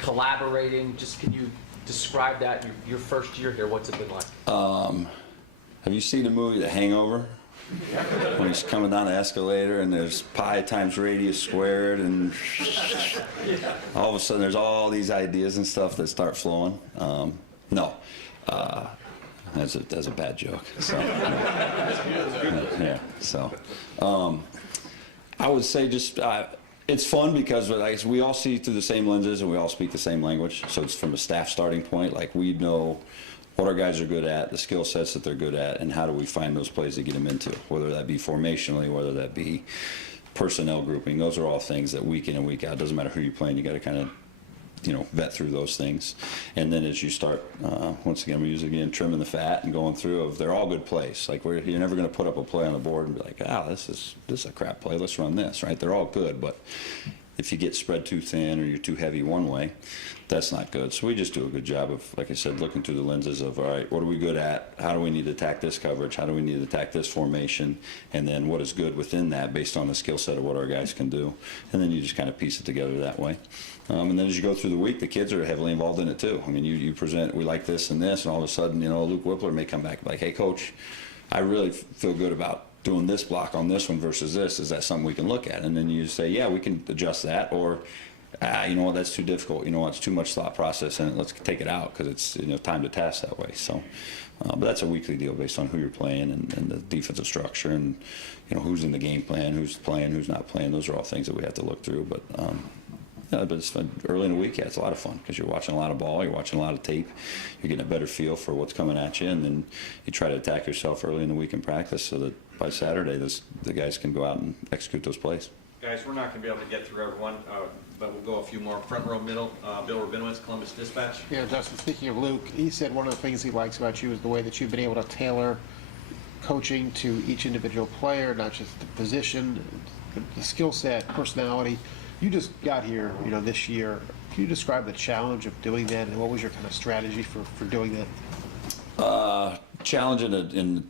collaborating? Just can you describe that, your first year here, what's it been like? Have you seen the movie The Hangover? When he's coming down the escalator and there's pi times radius squared, and all of a sudden there's all these ideas and stuff that start flowing. No, that's a bad joke. So, yeah. So, I would say just it's fun because like, we all see through the same lenses and we all speak the same language. So it's from a staff starting point. Like we know what our guys are good at, the skill sets that they're good at, and how do we find those plays to get them into, whether that be formationally, whether that be personnel grouping. Those are all things that week in and week out, doesn't matter who you're playing, you got to kind of, vet through those things. And then as you start, once again, we use again trimming the fat and going through they're all good plays. Like you're never going to put up a play on the board and be like, this is a crap play, let's run this, right? They're all good, but if you get spread too thin or you're too heavy one way, that's not good. So we just do a good job of, like I said, looking through the lenses of, all right, what are we good at? How do we need to attack this coverage? How do we need to attack this formation? And then what is good within that based on the skill set of what our guys can do? And then you just kind of piece it together that way. And then as you go through the week, the kids are heavily involved in it too. I mean, you present, we like this and this, and all of a sudden, Luke Whippler may come back like, hey, coach, I really feel good about doing this block on this one versus this. Is that something we can look at? And then you say, yeah, we can adjust that. Or, you know what, that's too difficult. You know what, it's too much thought process in it. Let's take it out because it's time to task that way. So, but that's a weekly deal based on who you're playing and the defensive structure and, who's in the game plan, who's playing, who's not playing. Those are all things that we have to look through. But, but it's fun. Early in the week, it's a lot of fun because you're watching a lot of ball, you're watching a lot of tape, you're getting a better feel for what's coming at you, and then you try to attack yourself early in the week in practice so that by Saturday the guys can go out and execute those plays. Guys, we're not going to be able to get through everyone, but we'll go a few more. Front row middle, Bill Rabinowitz, Columbus Dispatch. Yeah, Justin, speaking of Luke, he said one of the things he likes about you is the way that you've been able to tailor coaching to each individual player, not just the position, the skill set, personality. You just got here, this year. Can you describe the challenge of doing that, and what was your kind of strategy for doing that? Challenge in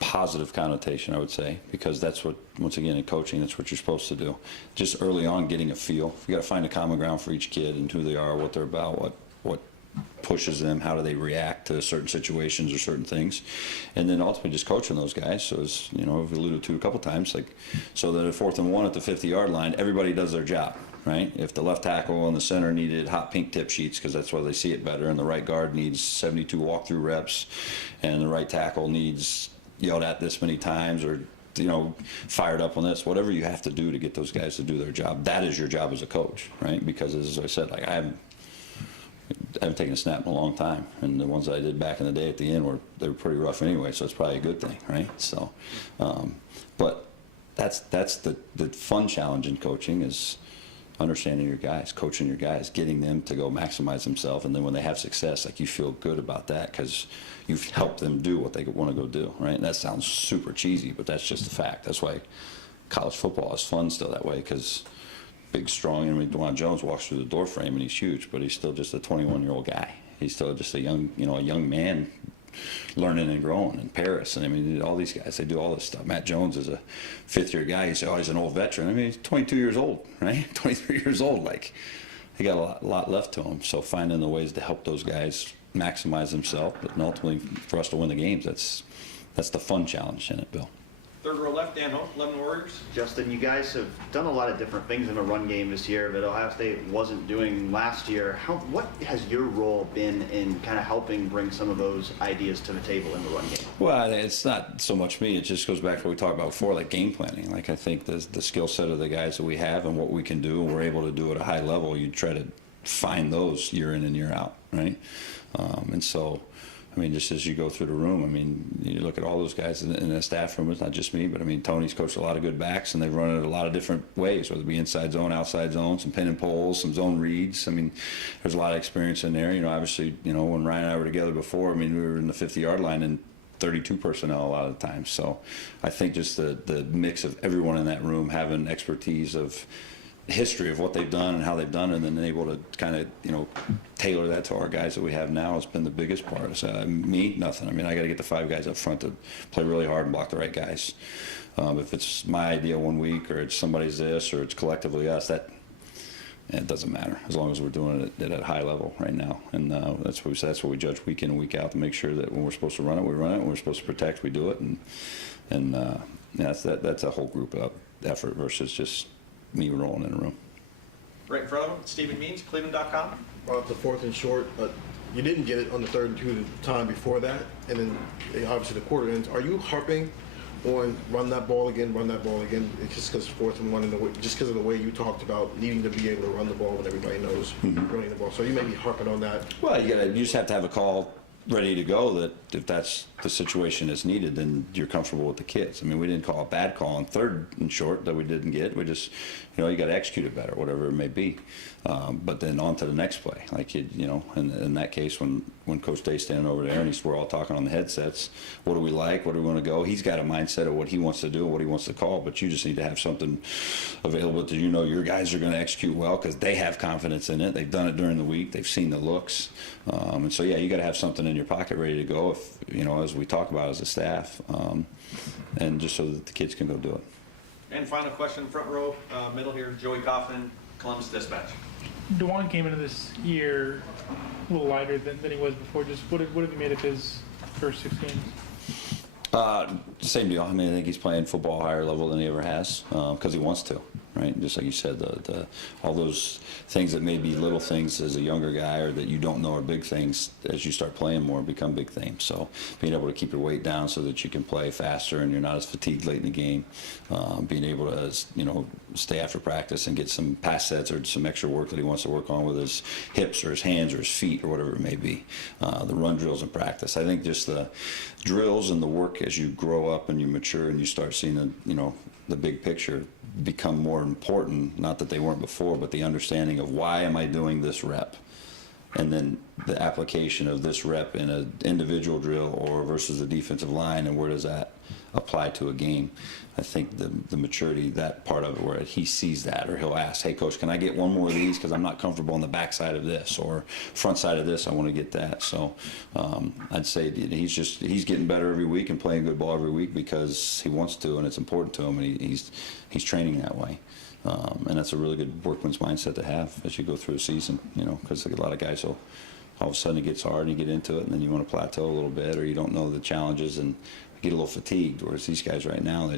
positive connotation, I would say, because that's what, once again, in coaching, that's what you're supposed to do. Just early on, getting a feel. You got to find a common ground for each kid and who they are, what they're about, what pushes them, how do they react to certain situations or certain things, and then ultimately just coaching those guys. So as we've alluded to a couple times, like so that at 4th and 1 at the 50-yard line, everybody does their job, right? If the left tackle and the center needed hot pink tip sheets because that's where they see it better, and the right guard needs 72 walkthrough reps, and the right tackle needs yelled at this many times or fired up on this, whatever you have to do to get those guys to do their job, that is your job as a coach, right? Because as I said, like I haven't taken a snap in a long time, and the ones that I did back in the day at the end they were pretty rough anyway, so it's probably a good thing, right? So, but that's the fun challenge in coaching is understanding your guys, coaching your guys, getting them to go maximize themselves, and then when they have success, like you feel good about that because you've helped them do what they want to go do, right? And that sounds super cheesy, but that's just a fact. That's why college football is fun still that way because big, strong. DeJuan Jones walks through the door frame and he's huge, but he's still just a 21-year-old guy. He's still just a young man learning and growing. And Paris, and all these guys, they do all this stuff. Matt Jones is a 5th-year guy. You say, oh, he's an old veteran. He's 22 years old, right? 23 years old. Like, he got a lot left to him. So finding the ways to help those guys maximize themselves, but ultimately for us to win the games, that's the fun challenge in it, Bill. Third row left, Dan Hope, 11 Warriors. Justin, you guys have done a lot of different things in the run game this year that Ohio State wasn't doing last year. What has your role been in kind of helping bring some of those ideas to the table in the run game? Well, it's not so much me. It just goes back to what we talked about before, like game planning. Like I think the skill set of the guys that we have and what we can do, and we're able to do at a high level, you try to find those year in and year out, right? And so, just as you go through the room, you look at all those guys in the staff room. It's not just me, but Tony's coached a lot of good backs, and they've run it a lot of different ways, whether it be inside zone, outside zone, some pin and pulls, some zone reads. There's a lot of experience in there. Obviously, when Ryan and I were together before, we were in the 50-yard line and 32 personnel a lot of the time. So I think just the mix of everyone in that room having expertise of history of what they've done and how they've done it, and then able to kind of tailor that to our guys that we have now has been the biggest part. So, me, nothing. I got to get the 5 guys up front to play really hard and block the right guys. If it's my idea one week or it's somebody's this or it's collectively us, And it doesn't matter as long as we're doing it at a high level right now. And that's what we say. That's what we judge week in and week out to make sure that when we're supposed to run it, we run it. When we're supposed to protect, we do it. And that's a whole group effort versus just me rolling in a room. Right in front of him, Stephen Means, Cleveland.com. Brought up the 4th and short. You didn't get it on the 3rd and 2 the time before that, and then obviously the quarter ends. Are you harping on run that ball again? It's just because 4th and 1, just because of the way you talked about needing to be able to run the ball when everybody knows running the ball. So you may be harping on that. Well, you just have to have a call ready to go that if that's the situation is needed, then you're comfortable with the kids. I mean, we didn't call a bad call on 3rd and short that we didn't get. We just, you got to execute it better, whatever it may be. But then on to the next play. Like, in that case, when Coach Day's standing over there and we're all talking on the headsets, what do we like? Where do we want to go? He's got a mindset of what he wants to do and what he wants to call, but you just need to have something available that your guys are going to execute well because they have confidence in it. They've done it during the week. They've seen the looks. And so, yeah, you got to have something in your pocket ready to go if, as we talk about as a staff, and just so that the kids can go do it. And final question, front row, middle here, Joey Kaufman, Columbus Dispatch. DeJuan came into this year a little lighter than he was before. Just what have you made of his first 6 games? Same deal. I mean, I think he's playing football higher level than he ever has because he wants to, right? Just like you said, all those things that may be little things as a younger guy or that you don't know are big things, as you start playing more, become big things. So being able to keep your weight down so that you can play faster and you're not as fatigued late in the game, being able to, stay after practice and get some pass sets or some extra work that he wants to work on with his hips or his hands or his feet or whatever it may be. The run drills in practice. I think just the drills and the work as you grow up and you mature and you start seeing the big picture become more important. Not that they weren't before, but the understanding of why am I doing this rep, and then the application of this rep in an individual drill or versus the defensive line, and where does that apply to a game. I think the maturity, that part of it, where he sees that, or he'll ask, hey, Coach, can I get one more of these because I'm not comfortable on the back side of this, or front side of this, I want to get that. So I'd say he's getting better every week and playing good ball every week because he wants to, and it's important to him, and he's training that way. And that's a really good workman's mindset to have as you go through a season, because a lot of guys will, all of a sudden it gets hard and you get into it, and then you want to plateau a little bit, or you don't know the challenges and get a little fatigued. Whereas these guys right now,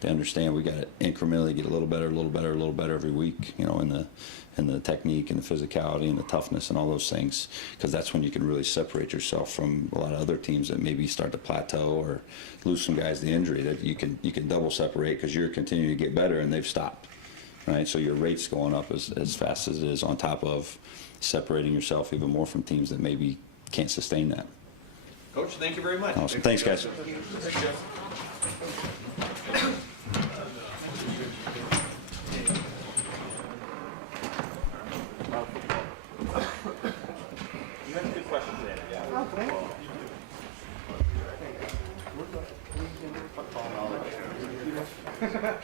they understand we got to incrementally get a little better every week, in the technique and the physicality and the toughness and all those things, because that's when you can really separate yourself from a lot of other teams that maybe start to plateau or lose some guys to injury. That you can double separate because you're continuing to get better and they've stopped. Right, so your rate's going up as fast as it is, on top of separating yourself even more from teams that maybe can't sustain that. Coach, thank you very much. Awesome. Thanks, guys. Thanks, Jeff. You had a good question today. Yeah. Okay.